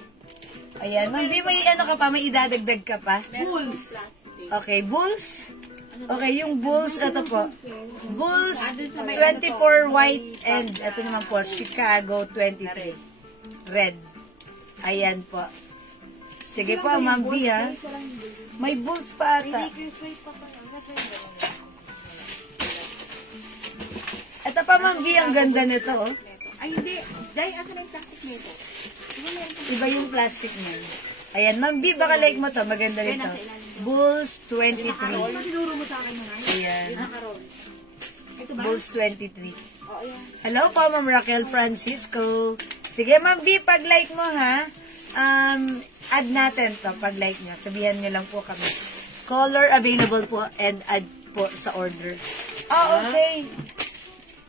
Ayan, Ma'am V, may ano ka pa? May idadagdag ka pa? Bulls. Okay, Bulls. Okay, yung Bulls, ito po. Bulls 24 white and ito naman po, Chicago 23 red. Ayan po. Sige po, Ma'am B, ha. May Bulls pa ata. Ito pa, Ma'am B, ang ganda nito, oh. Ay, hindi. Dahil, asan yung plastic nito? Iba yung plastic niya. Ayan, Ma'am B, baka like mo to. Maganda nito. Bulls 23. Sinuro mo sa akin na Ayan. Ito ba? Bulls 23. Oo, yan. Hello po, Ma'am Raquel Francisco. Sige, Ma'am B, pag-like mo, ha. Add natin to, pag-like nyo. Sabihan nyo lang po kami. Color available po and add po sa order. Oh, okay.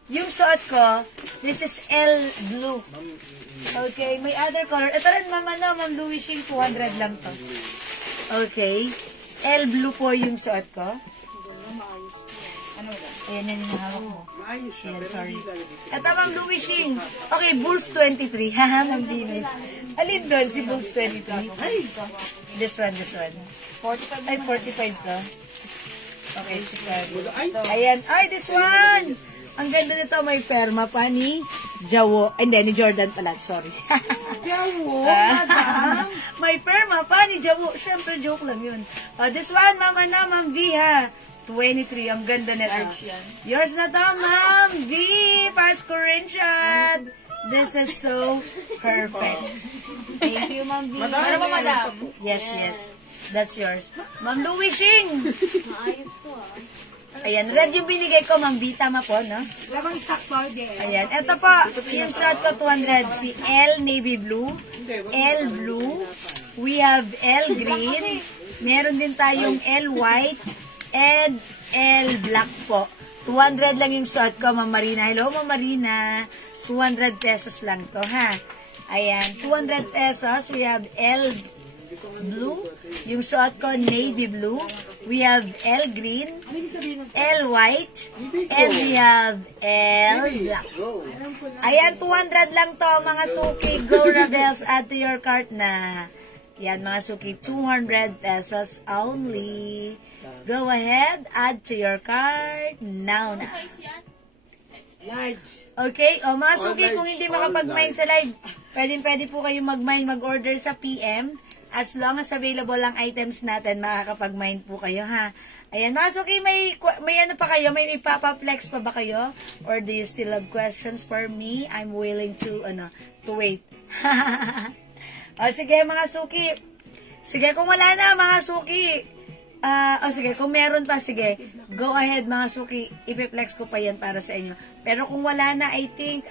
Yung suot ko, this is L blue. Okay, may other color. Ito rin, Ma'am, Ma'am Louis Shing, 200 lang to. Okay. L blue po yung suot ko. Ano ba? Ayan yan yung hawak mo. Maayos siya, Ayan, pero sorry. hindi lalagay. Ito, Ma'am Louis Shing. Okay, Bulls 23. Haha, Ma'am Venus. Alin doon si Bulls 23? This one. 45 ay, 45 to. Okay, Chicago. Ayan. Ay, this one! Ang ganda nito, may perma pa ni Jawo. Hindi, ni Jordan pala. Sorry. Jawo, madam. May perma pa ni Jawo. Siyempre, joke lang yun. This one, Ma'am V, ha. 23. Ang ganda nito. Yours na to, Ma'am V. Fast screenshot. This is so perfect. Thank you, Ma'am V. Ano ba, madam? Yes. That's yours. Ma'am Louis Shing. Maayos to, ah. Ayan, red yung binigay ko, Ma'am B. Tama po, no? Lamang stock powder. Ayan. Ito po, yung shot ko 200. Si L Navy Blue. L Blue. We have L Green. Meron din tayong L White. And L Black po. 200 lang yung shot ko, Ma'am Marina. Hello, Ma'am Marina. 200 pesos lang to, ha? Ayan, 200 pesos. We have L Blue. Yung suot ko, Navy Blue. We have L Green. L White. And we have L Black. Ayan, 200 lang to, mga suki. Go, Rebels, add to your cart na. Yan, mga suki, 200 pesos only. Go ahead, add to your cart now na. Large. Okay, o mga suki, kung hindi makapag-mine sa live, pwede po kayo mag-mine, mag-order sa PM. As long as available ang items natin, makakapag-mine po kayo, ha? Ayan, mga suki, may ano pa kayo? May ipapa-flex pa ba kayo? Or do you still have questions for me? I'm willing to wait. O, sige, mga suki. Sige, kung wala na, mga suki. Sige, kung meron pa, sige. Go ahead, mga suki. Ipiplex ko pa yan para sa inyo. Pero kung wala na, I think,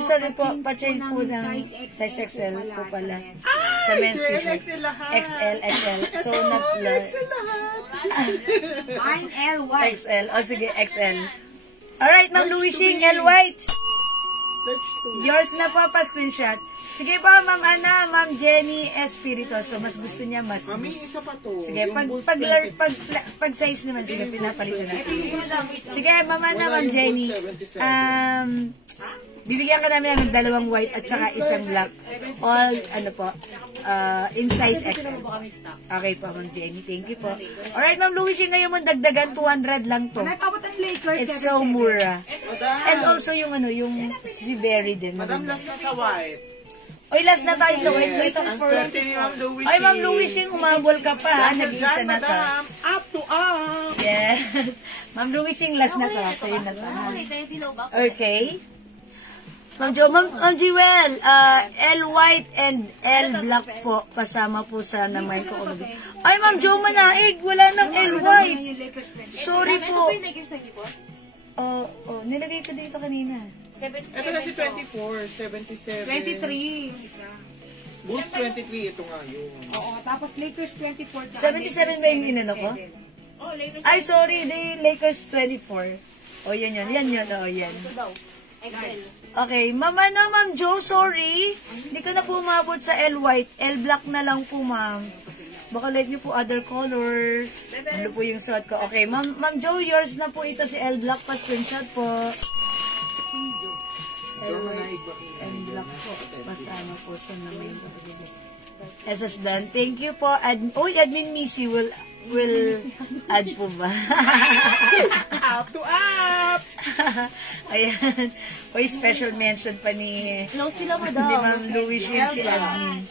sorry po, pa-change po ng size XL po pala. Sa men's t-shirt. XL. So, I'm L White. XL. O, sige, XL. Alright, Ma'am Louis Shing, L White. Yours na po, pa-screenshot. Sige po, Ma'am Ana, Ma'am Jenny Espiritoso. Mas gusto niya mas. Mami, isa pa to. Sige, pag size naman, sige, pinapalitan natin. Sige, Ma'am Ana, Ma'am Jenny. Bibigyan ka namin ng dalawang white at saka isang black. All, in size XL. Okay po, Ma'am Jenny. Thank you po. Alright, Ma'am Louis, ngayon mo dagdagan, 200 lang to. It's so mura. And also yung si Berry din. Madam, last na sa white. Oy, last na tayo sa white. So, ito for... Ay, Ma'am Louis, umabol ka pa, ha? Nag-isa na to. Up to up. Yes. Ma'am Louis, last na to. So, yun na to. Okay. Ma'am Jewel, L white and L black po. Kasama po sa naman ko. Ay, Ma'am Jo Manaig, wala nang L white. Sorry po. Nilagay ko dito kanina. Ito na si 24, 77. 23. Bulls 23, ito nga yun. Oo, tapos Lakers 24. 77 ba yung inano ko? Ay, sorry, the Lakers 24. O, yan. O, yan. Okay, Ma'am Jo, sorry. Hindi ko na po umabot sa L white. L black na lang po, ma'am. Baka like nyo po other color. Ano po yung suot ko? Okay, Ma'am Jo, yours na po ito si L black pa. Screenshot po. L white and black po. Pasama po sa naman yung kapatid. SS done. Thank you po. Admin Missy will add po ba? Up to up! Ayan. Uy, special mention pa ni Sila mo daw. ni Ma'am Louis yun si Admin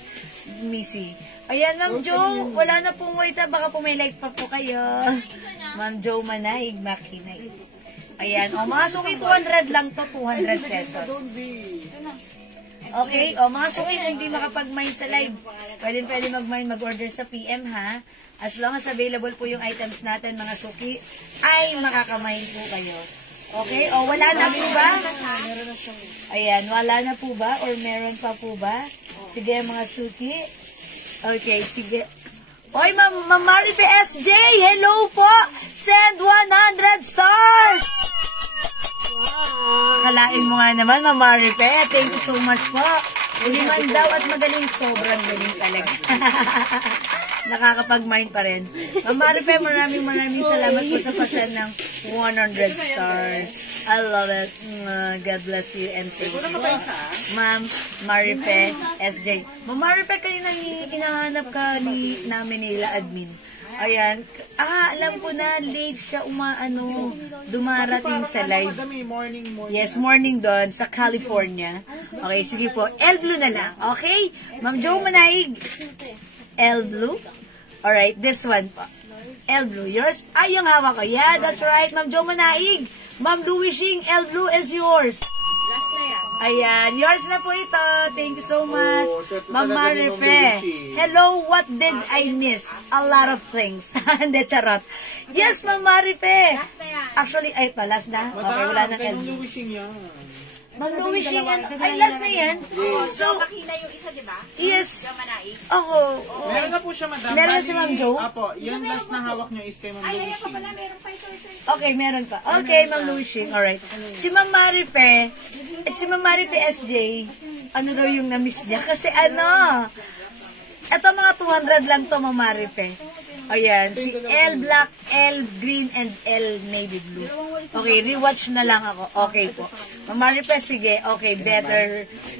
Missy. Ayan, Ma'am Jo, wala na pong wait. Baka po may like pa po kayo. Ma'am Jo Manaig, Makinay. Ayan, mga suki 200 lang to, 200 pesos. Okay, mga suki, kung hindi makapag-mine sa live, pwede mag-mine, mag-order sa PM, ha? As long as available po yung items natin, mga suki, ay makaka-mine po kayo. Okay, wala na po ba? Ayan, wala na po ba? Or meron pa po ba? Sige, mga suki. Okay, sige. Oy, Ma'am Marife SJ, hello po! Send 100 stars! Kalain mo nga naman, Ma'am Marife. Thank you so much po. Uliman daw at magaling, sobrang galing talaga. Nakakapag-mind pa rin. Ma'am Marife, maraming salamat po sa pasan ng 100 stars. I love it. God bless you and thank you. Ma'am Marife SJ. Ma'am Marife, kanina hinahanap ka namin nila admin. Ayan. Alam ko na, late siya dumarating sa live. Yes, morning doon sa California. Okay, sige po. El Blue na lang. Okay? Ma'am Jo Manaig. El Blue. Alright, this one po. El Blue. Yours? Ay, yung hawak ko. Yeah, that's right. Ma'am Jo Manaig. Ma'am Louis Shing, El Blue is yours. Last na yan. Ayan, yours na po ito. Thank you so much. Ma'am Marife. Hello, what did I miss? A lot of things. Hindi, charot. Yes, Ma'am Marife. Last na yan. Actually, ay pa, last na? Okay, wala nang El Blue. wishing yan. Ma'am Louis Shing, ay last na yan? So, Makina yung isa, di ba? yes. Yung manaig. Ako. Meron na po siya, madam. Meron na si Ma'am Jo? Apo, yung last na hawak niyo is kay Ma'am Ay, Louis ayan pa pala, meron pa ito. Okay, meron pa. Okay, Ma'am Louis Shing. Alright. Si Ma'am Marife SJ, ano daw yung na-miss niya? Kasi eto mga 200 lang to, Ma'am Marife. Ayan, si L Black, L Green, and L Navy Blue. Okay, rewatch na lang ako. Okay po. Ma'am Marife, sige. Okay,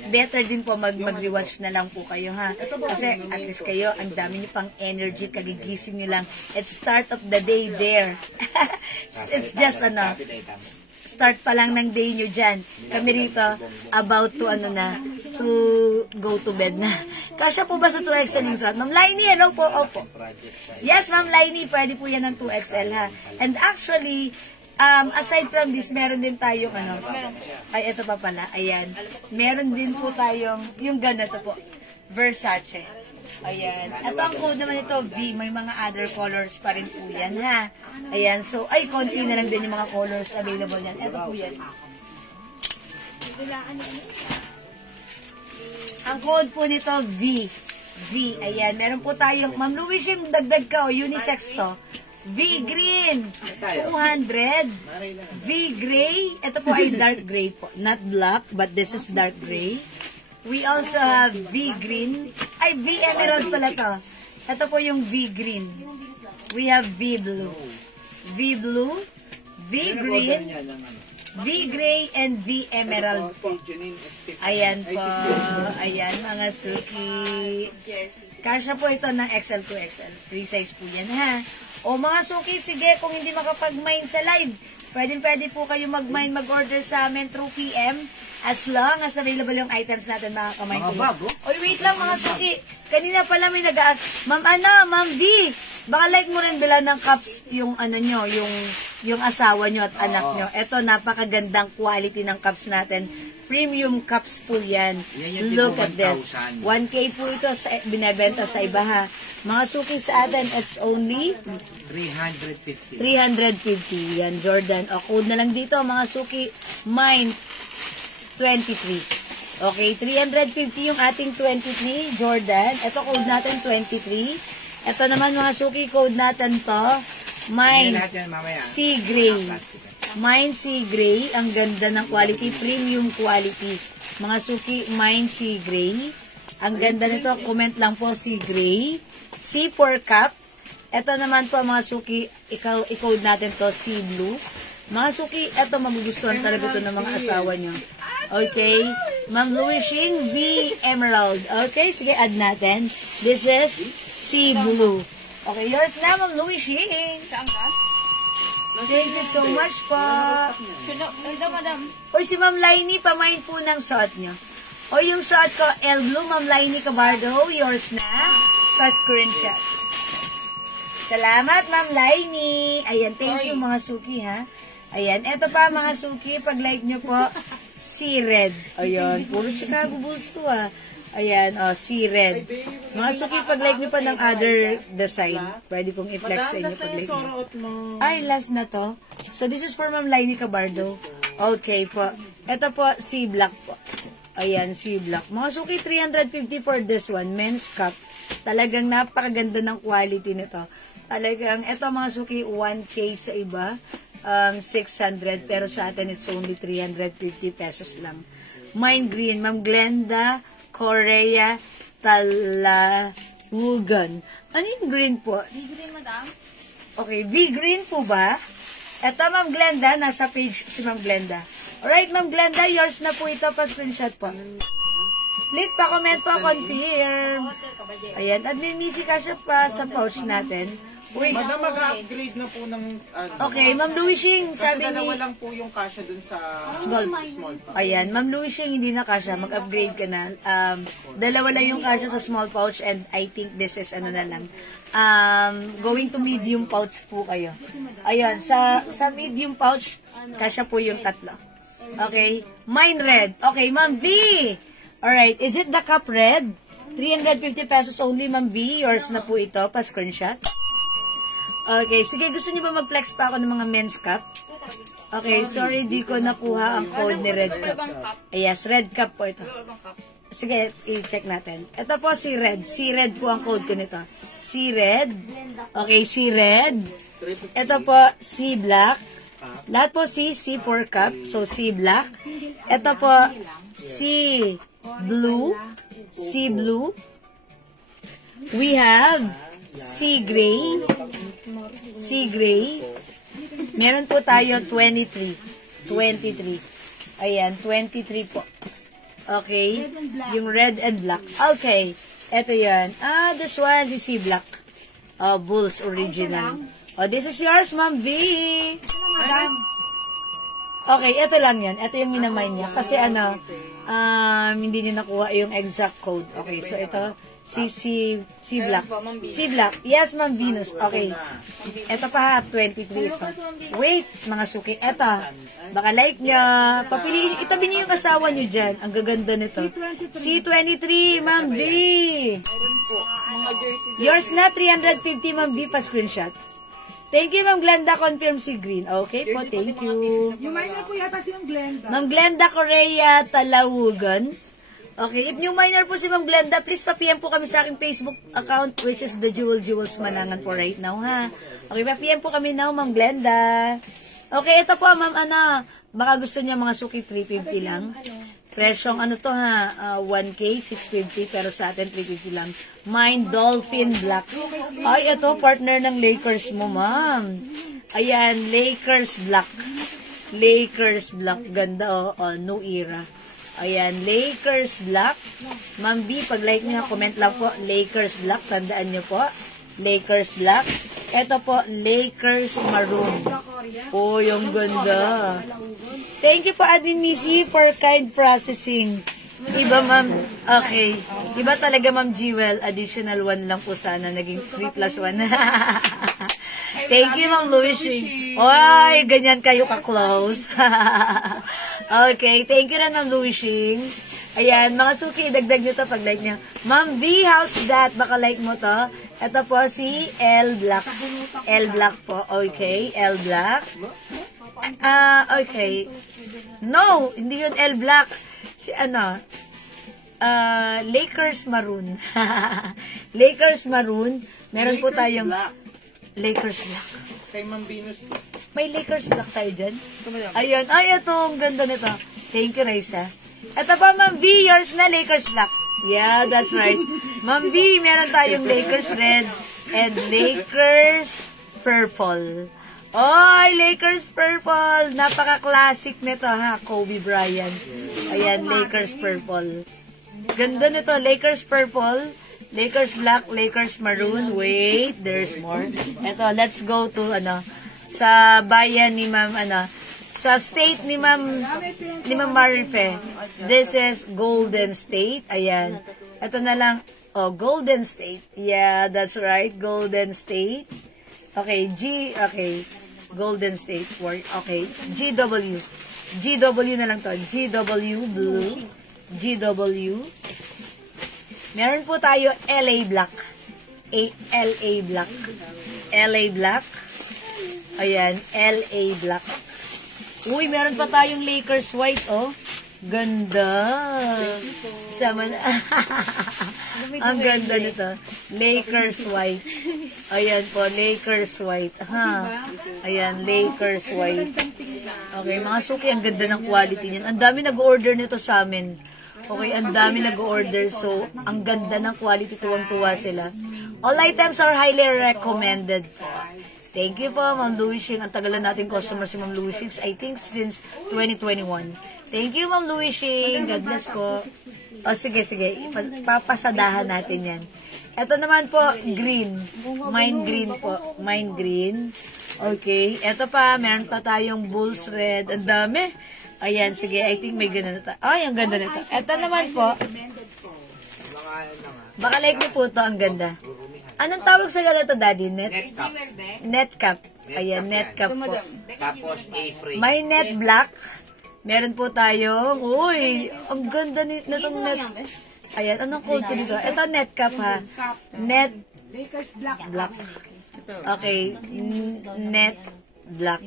better din po mag-rewatch na lang po kayo, ha? Kasi at least kayo, ang dami niyo pang energy, kagigising niyo lang. It's start of the day there. It's just start pa lang ng day nyo dyan. Kami rito, about to to go to bed na. Kasya po ba sa 2XL yung suot? Ma'am Lainey, hello po. Opo. Yes, Ma'am Lainey, pwede po yan ng 2XL, ha. And actually, aside from this, meron din tayong ay, ito pa pala, ayan. Meron din po tayong, yung ganito po, Versace. Ayan. At ang code naman ito, V. May mga other colors pa rin po yan, ha. Ayan. So, ay, konti na lang din yung mga colors available yan. Ito po yan. Ang code po nito, V. V. Ayan. Meron po tayong, Ma'am Louis, yung dagdag ka, unisex to. V green, 200. V gray, ito po ay dark gray po. Not black, but this is dark gray. We also have V green. Ay, V emerald pala to. Ito po yung V green. We have V blue. V blue, V green, V gray, and V emerald po. Ayan po. Ayan, mga suki. Kasya po ito ng XL to XL. Free size po yan, ha? O mga suki, sige, kung hindi makapag-mine sa live, pwede po kayo mag-order sa amin through PM. As long as available yung items natin, mga kamay ko. Oy, wait lang mga suki. Kanina pala may nag-ask, Ma'am V, baka like mo rin bila ng cups yung nyo, yung asawa nyo at anak nyo. Ito, napakagandang quality ng cups natin. Premium cups po yan. Look at this. 1K po ito, binibenta sa iba, ha. Mga suki sa atin, it's only 350. 350. Yan, Jordan. O, code na lang dito, mga suki. Mine, 23. Okay, 350 yung ating 23, Jordan. Ito, code natin, 23. Ito naman, mga suki, code natin to. Mine, sea gray. Mine sea gray. Ang ganda ng quality, premium quality. Mga suki, mine sea gray. Ang ganda nito, comment lang po, sea gray. C4 cup. Ito naman po, mga suki, i-code natin to, sea blue. Mga suki, ito magugustuhan talaga to ng mga asawa nyo. Okay. Ma'am Louis Shing, B Emerald. Okay, sige, add natin. This is C Blue. Okay, yours na, Ma'am Louis Shing. Saan ka? Thank you so much po. Ito, madam. O si Ma'am Lainey, pamain po ng suot nyo. O yung suot ko, L Blue, Ma'am Lainey Cabardo, yours na. Pa-screenshot. Salamat, Ma'am Lainey. Ayan, thank you mga suki, ha. Ayan, eto pa mga suki, pag-like nyo po, si Red. Ayan, puro Chicago Bulls to, ha. Ayan, si Red. Mga suki, pag-like nyo pa ng other design. Pwede kong i-flex sa inyo pag-like nyo. Ay, last na to. So, this is for Ma'am Lainey Cabardo. Okay po. Ito po, si Black po. Ayan, si Black. Mga suki, 350 for this one. Men's cup. Talagang napakaganda ng quality nito. Talagang, ito mga suki, 1K sa iba. 600. Pero sa atin, it's only 350 pesos lang. Mine green. Ma'am Glenda Correa Talahugan. Ano yung green po? Green, madam. Okay, V-green po ba? Ito, Ma'am Glenda, nasa page si Ma'am Glenda. Alright, Ma'am Glenda, yours na po ito, pa-screenshot po. Please, pa-comment po, confirm. Ayan, at may misi ka siya pa sa pouch natin. Uy, Madam, mag-upgrade na po ng... okay, Ma'am Louis Shing, Kasi sabi dalawa ni... lang po yung kasha dun sa... Small. Ayan, Ma'am Louis Shing, hindi na kasha. Mag-upgrade ka na. Dalawa lang yung kasha sa small pouch and I think this is ano na lang. Going to medium pouch po kayo. Ayan, sa medium pouch, kasha po yung tatlo. Okay, mine red. Okay, Ma'am V. Alright, is it the cup red? 350 pesos only, Ma'am V. Yours na po ito, pa-screenshot. Okay, sige, gusto niyo ba mag-flex pa ako ng mga men's cup? Okay, sorry, di ko nakuha ang code ni Red Cup. Yes, Red Cup po ito. Sige, i-check natin. Ito po si Red. Si Red po ang code ko nito. Si Red. Okay, si Red. Ito po si Black. Lahat po si for Cup. So, si Black. Ito po si Blue. Si Blue. We have si Gray. Si Gray. Meron po tayo 23. 23. Ayan, 23 po. Okay. Yung red and black. Okay. Ito yan. This one is si Black. Bulls original. This is yours, Ma'am V. Okay, ito lang yan. Ito yung minamay niya. Kasi hindi niya nakuha yung exact code. Okay, so ito. Si Black. Si Black. Yes, Ma'am Venus. Okay. Ito pa, 23 ito. Wait, mga suki. Ito. Baka like niya. Papiliin. Itabi niyo yung asawa niyo dyan. Ang gaganda nito. C23, Ma'am V. Yours na, 350, Ma'am V, pa screenshot. Thank you, Ma'am Glenda. Confirm si Green. Okay po, thank you. Yung minor po yata si Ma'am Glenda. Ma'am Glenda Correa Talahugan. Okay, if new minor po si Ma'am Glenda, please pa-PM po kami sa aking Facebook account, which is the Jewels Manangan po right now, ha? Okay, pa-PM po kami now, Ma'am Glenda. Okay, ito po, Ma'am, baka gusto niya mga suki 350 lang. Presyong to, ha? 1K, 650, pero sa atin 350 lang. Mine Dolphin Black. Ay, ito, partner ng Lakers mo, Ma'am. Ayan, Lakers Black. Lakers Black. Ganda, no era. Ayan, Lakers Black. Ma'am B, pag-like niyo, comment lang po, Lakers Black. Tandaan niyo po, Lakers Black. Ito po, Lakers Maroon. Oh, yung ganda. Thank you po, Admin Missy, for kind processing. Iba, Ma'am. Okay. Iba talaga, Ma'am Jewel. Additional 1 lang po sana. Naging 3 plus 1. Thank you, Ma'am Louis. Oy, ganyan kayo ka-close. Okay, thank you na, Ma'am Louis. Ayan, mga suki, dagdag nyo to pag-like nyo. Ma'am V, how's that? Baka like mo to. Ito po si L Black. L Black po. Okay, L Black. Okay. No, hindi yun L Black. Si Lakers Maroon. Lakers Maroon. Meron po tayong Lakers Black. Kay Ma'am Venus. May Lakers Black tayo dyan. Ayun. Ay, ito. Ang ganda nito. Thank you, Raisa. Ito pa, Ma'am V. Yours na, Lakers Black. Yeah, that's right. Ma'am V, meron tayong Lakers Red and Lakers Purple. Oy, Lakers purple. Napaka-classic nito, ha? Kobe Bryant. Ayan, Lakers purple. Ganda nito, Lakers purple. Lakers black, Lakers maroon. Wait, there's more. Ito, let's go to, sa bayan ni Ma'am, sa state ni Ma'am Marife. This is Golden State. Ayan. Ito na lang. Oh, Golden State. Yeah, that's right. Golden State. Okay, okay. Golden State. Okay. GW. GW na lang to. GW blue. GW. Meron po tayo LA black. LA black. LA black. Ayan, LA black. Uy, meron pa tayong Lakers white, oh. Ganda. Sama na. Ang ganda nito. Lakers white. Ayan po, Lakers white. Ha? Ayan, Lakers white. Okay, mga suki, ang ganda ng quality niyan. Ang dami nag-order nito sa amin. Okay, ang dami nag-order. So, ang ganda ng quality. Tuwang-tuwa sila. All items are highly recommended po. Thank you po, Ma'am Louishing. Ang tagalan natin customer si Ma'am Louishing. I think since 2021. Thank you, Ma'am Louishing. God bless po. O, sige. Papasadahan natin yan. Ito naman po, green. Mine green po. Mine green. Okay. Ito pa, meron pa tayong Bulls red. Ang dami. Ayan, sige. I think may ganda na tayo. Ay, ang ganda nito. Ito naman po. Baka like niyo po ito. Ang ganda. Anong tawag sa ganito, Daddy? Net cap. Ayan, net cap po. Tapos A-frame. May net black. Meron po tayong, uy, ang ganda nitong net. Ayan, anong code ko dito? Ito, net cap, ha? Net Lakers black. Okay, net black.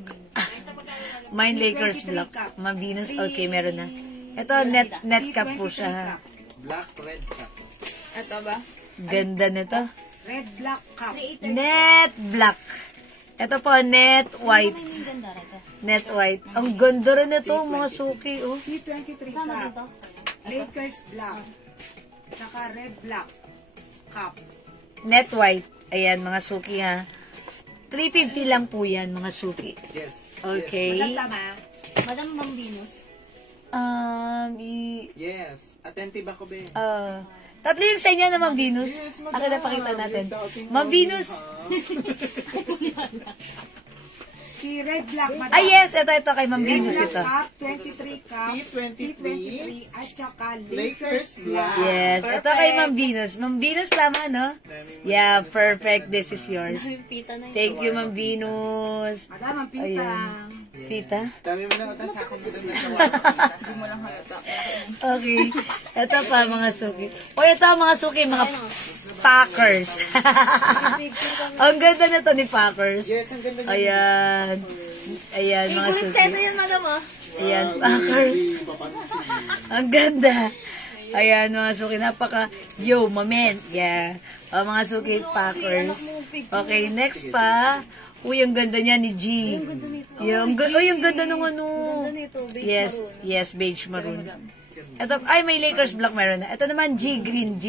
Mine Lakers black. Ma'am Venus, okay, meron na. Ito, net cap po siya, ha? Black, red cap. Ito ba? Ganda nito. Red black cup. Net black. Ito po, net white. Net white. Ang ganda rin ito, mga suki, oh. C23 cup. Lakers black. Tsaka red black cup. Net white. Ayan, mga suki, ha. 350 lang po yan, mga suki. Yes. Okay. Madam Ma'am Venus. Yes. Attentive ako, be. Tatlo yung sa inyo na Ma'am Venus. Ako na pakita natin. Ma'am Venus. Si red black, madam. Ah, yes. Ito kay Ma'am Venus ito. Cup, 23 cup. C23. At tsaka Lakers black. Yes. Ito kay Ma'am Venus. Ma'am Venus, tama, no? Yeah, perfect. This is yours. Thank you, Ma'am Venus. Madam, ang pitang. Ayan. Fita? Dami mo na sa akin dito na Hindi mo lang halata. Okay. Ito pa, mga suki. O, ito, mga suki, mga Packers. Ang ganda na to ni Packers. Yes, ang ganda niya. Ayan. Ayan, mga suki. Yan, madam, oh. Ayan, Packers. Ang ganda. Ayan, mga suki. Yo, moment. Yeah. O, mga suki, Packers. Okay, next pa. Uy, ang ganda niya ni G. Yung ganda nung ano. Yes, beige maroon. Ito, ay, may Lakers black meron na. Ito naman, G green.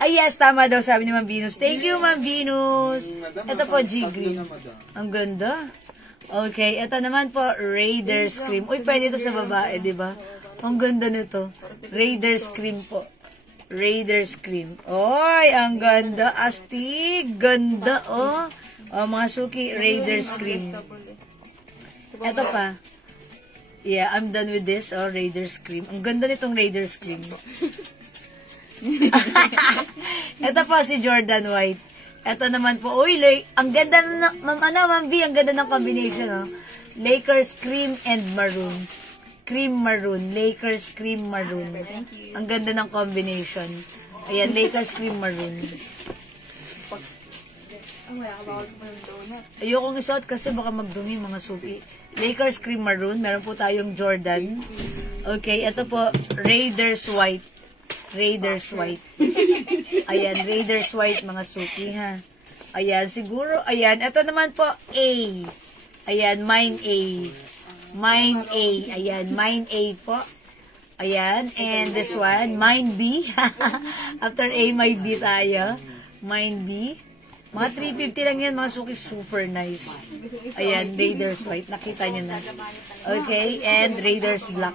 Ay, yes, tama daw, sabi ni Ma'am Venus. Thank you, Ma'am Venus. Ito po, G green. Ang ganda. Okay, ito naman po, Raiders cream. Uy, pwede ito sa babae, di ba? Ang ganda nito. Raiders cream po. Raiders cream. Oy, ang ganda. Astig. Ganda, oh. Oh, mga suki, Raiders cream. Ito pa. Yeah, I'm done with this. Oh, Raiders cream. Ang ganda nitong Raiders cream. Ito po si Jordan White. Ito naman po. Uy, ang ganda na, Ma'am B, ang ganda ng combination, oh. Lakers cream and maroon. Cream maroon. Lakers cream maroon. Ang ganda ng combination. Ayan, Lakers cream maroon. Ayokong isuot kasi baka magdumi, mga suki. Lakers cream maroon. Meron po tayong Jordan. Okay, ito po, Raiders white. Raiders white. Ayan, Raiders white, mga suki, ha. Ayan, siguro, ayan. Ito naman po, A. Ayan, mine A. Mine A. Ayan, mine A po. Ayan, and this one, mine B. After A, may B tayo. Mine B. Mga 350 lang yan, mga suki. Super nice. Ayan, Raiders White. Nakita nyo na. Okay, and Raiders Black.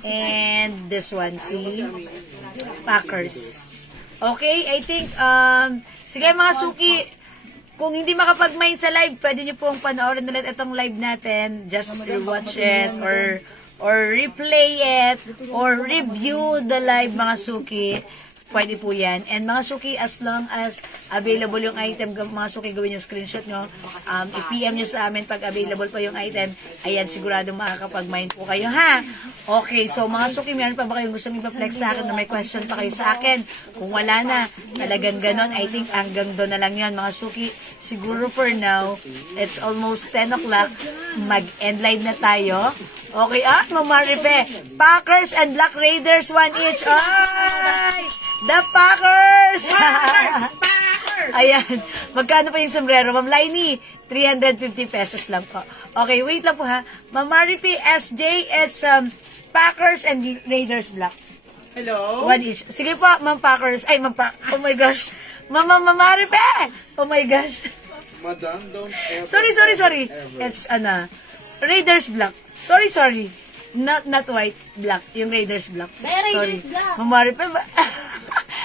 And this one, si Packers. Okay, I think, sige mga suki, kung hindi makapag-mind sa live, pwede nyo pong panoorin ulit itong live natin. Just watch it, or replay it, or review the live mga suki. Pwede po yan. And mga suki, as long as available yung item, mga suki, gawin yung screenshot nyo. I-PM nyo sa amin pag available pa yung item. Ayan, siguradong makakapag-mind po kayo, ha? Okay, so mga suki, meron pa ba kayong gustong ipa-flex sa akin na may question pa kayo sa akin? Kung wala na, talagang ganon, I think hanggang doon na lang yun, mga suki. Siguro for now, it's almost 10 o'clock. Mag-end live na tayo. Okay, Mamaripe. Packers and Black Raiders, 1 each. Ay! The Packers! Ayan. Magkano pa yung sombrero? Ma'am Lainey, 350 pesos lang po. Okay, wait lang po ha. Mamaripe, SJ, it's Packers and Raiders Black. Hello? 1 each. Sige po, Ma'am Packers. Ay, oh my gosh. Mamaripe! Oh my gosh. Madam, don't ever... Sorry. Ever. It's, Raiders Black. Sorry. Not white, black. Yung Raiders Black. Sorry. Mamaripe ba?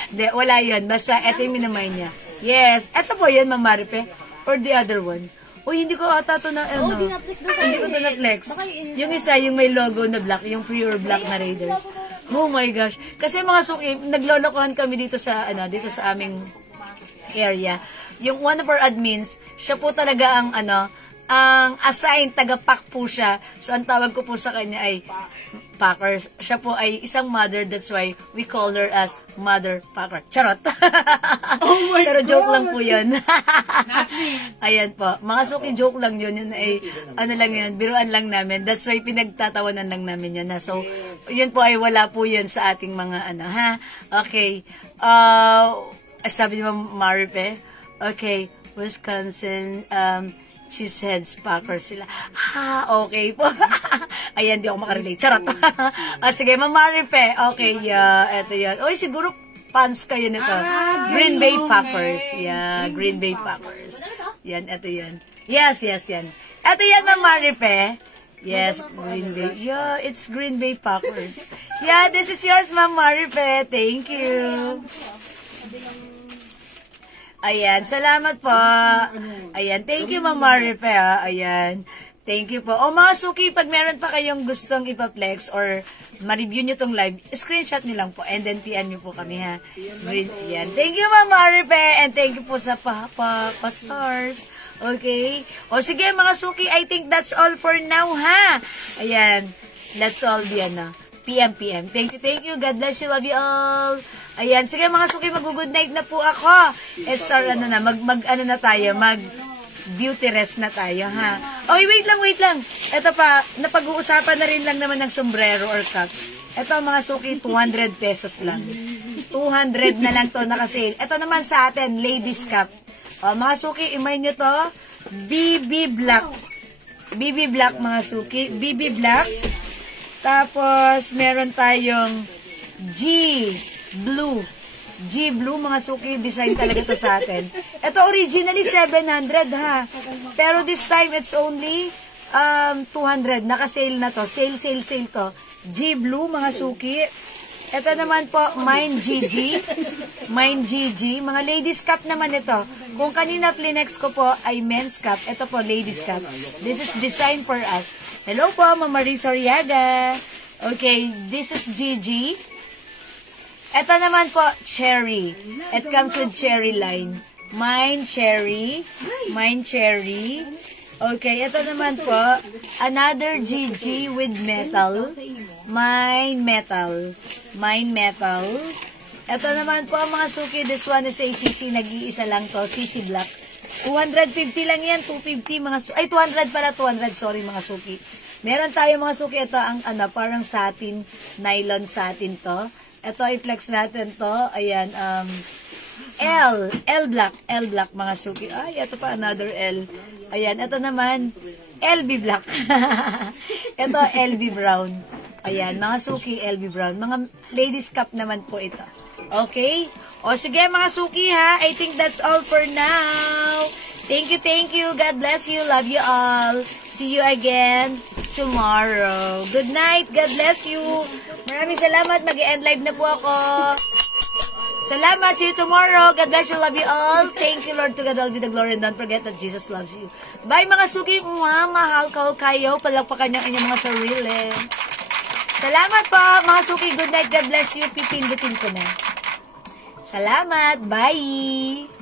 Hindi, wala yun. Basta, eto yung minamay niya. Yes. Eto po yun, Mamaripe. Or the other one. Uy, hindi ko ata ito na, hindi ko ito na-flex. Yung isa, yung may logo na black, yung pure black na Raiders. Oh my gosh. Kasi mga suki, naglolokohan kami dito sa aming area. Yung one of our admins, siya po talaga ang, ang assigned taga-pack po siya. So, ang tawag ko po sa kanya ay Packers. Siya po ay isang mother, that's why we call her as Mother Packer. Charot! Oh my Pero joke God! lang po yun. Ayan po. Mga suki, joke lang yun. Yun ay, lang yun, biruan lang namin. That's why pinagtatawanan lang namin yan. So, yun po ay wala po yun sa ating mga ha? Okay. Sabi ni Ma'am Maripe, okay, Wisconsin, Cheeseheads Packers sila. Okay po. Ayan, di ako makarelate. Charot. Sige, Ma'am Marife. Okay, eto yan. Oy, siguro fans kayo nito. Green Bay Packers. Yeah, Green Bay Packers. Yan, eto yan. Yes, yan. Eto yan, Ma'am Marife. Yes, Green Bay. Yeah, it's Green Bay Packers. Yeah, this is yours, Ma'am Marife. Thank you. Ayan, salamat po. Ayan, thank you, Ma'am Marife, ha. Ayan, thank you po. O mga suki, pag meron pa kayong gustong ipa-flex or ma-review nyo tong live, screenshot nyo lang po and then tiyan nyo po kami, ha. Ayan, thank you, Ma'am Marife, and thank you po sa pa-stars. Okay? O sige, mga suki, I think that's all for now, ha. Ayan, that's all yan, na. PM. Thank you. God bless you. Love you all. Ayan. Sige mga suki, mag-good night na po ako. It's our, mag-beauty rest na tayo, ha? Okay, wait lang. Ito pa, napag-uusapan na rin lang naman ng sombrero or cap. Ito mga suki, 200 pesos lang. 200 na lang to nakasale. Ito naman sa atin, ladies cap. O, mga suki, imay nyo to, BB Black. BB Black, mga suki. BB Black. Tapos, meron tayong G Blue, mga suki, design talaga to sa atin. Ito originally 700, ha. Pero this time, it's only 200. Naka-sale na to. Sale to. G Blue, mga suki. Ito naman po, Mine GG. Mga ladies cup naman ito. Kung kanina Kleenex ko po ay men's cup, ito po ladies cup. This is designed for us. Hello po, Mama Marie Soriaga. Okay, this is GG. Ito naman po, cherry. It comes with cherry line. Mine cherry. Okay, ito naman po, another GG with metal. Mine metal. Ito naman po, mga suki, this one is a CC, nag-iisa lang to, CC Black. 250 lang yan, 250 mga suki. Ay, 200 pala, 200, sorry mga suki. Meron tayo mga suki, ito ang parang satin, nylon satin to. Ito, i-flex natin to. Ayan, L black mga suki. Ay, ito pa, another L. Ayan, ito naman, LB black. Ito, LB brown. Ayan, mga suki, LB brown. Mga ladies cup naman po ito. Okay? O sige mga suki ha. I think that's all for now. Thank you. God bless you. Love you all. See you again tomorrow. Good night. God bless you. Maraming salamat. Mag-end live na po ako. Salamat. See you tomorrow. God bless you. Love you all. Thank you, Lord. To God all be the glory. And don't forget that Jesus loves you. Bye, mga suki. Mahal ko kayo. Palakpakan niyo ang inyong mga sarili. Salamat po, mga suki. Good night. God bless you. Pipindutin ko na. Salamat. Bye.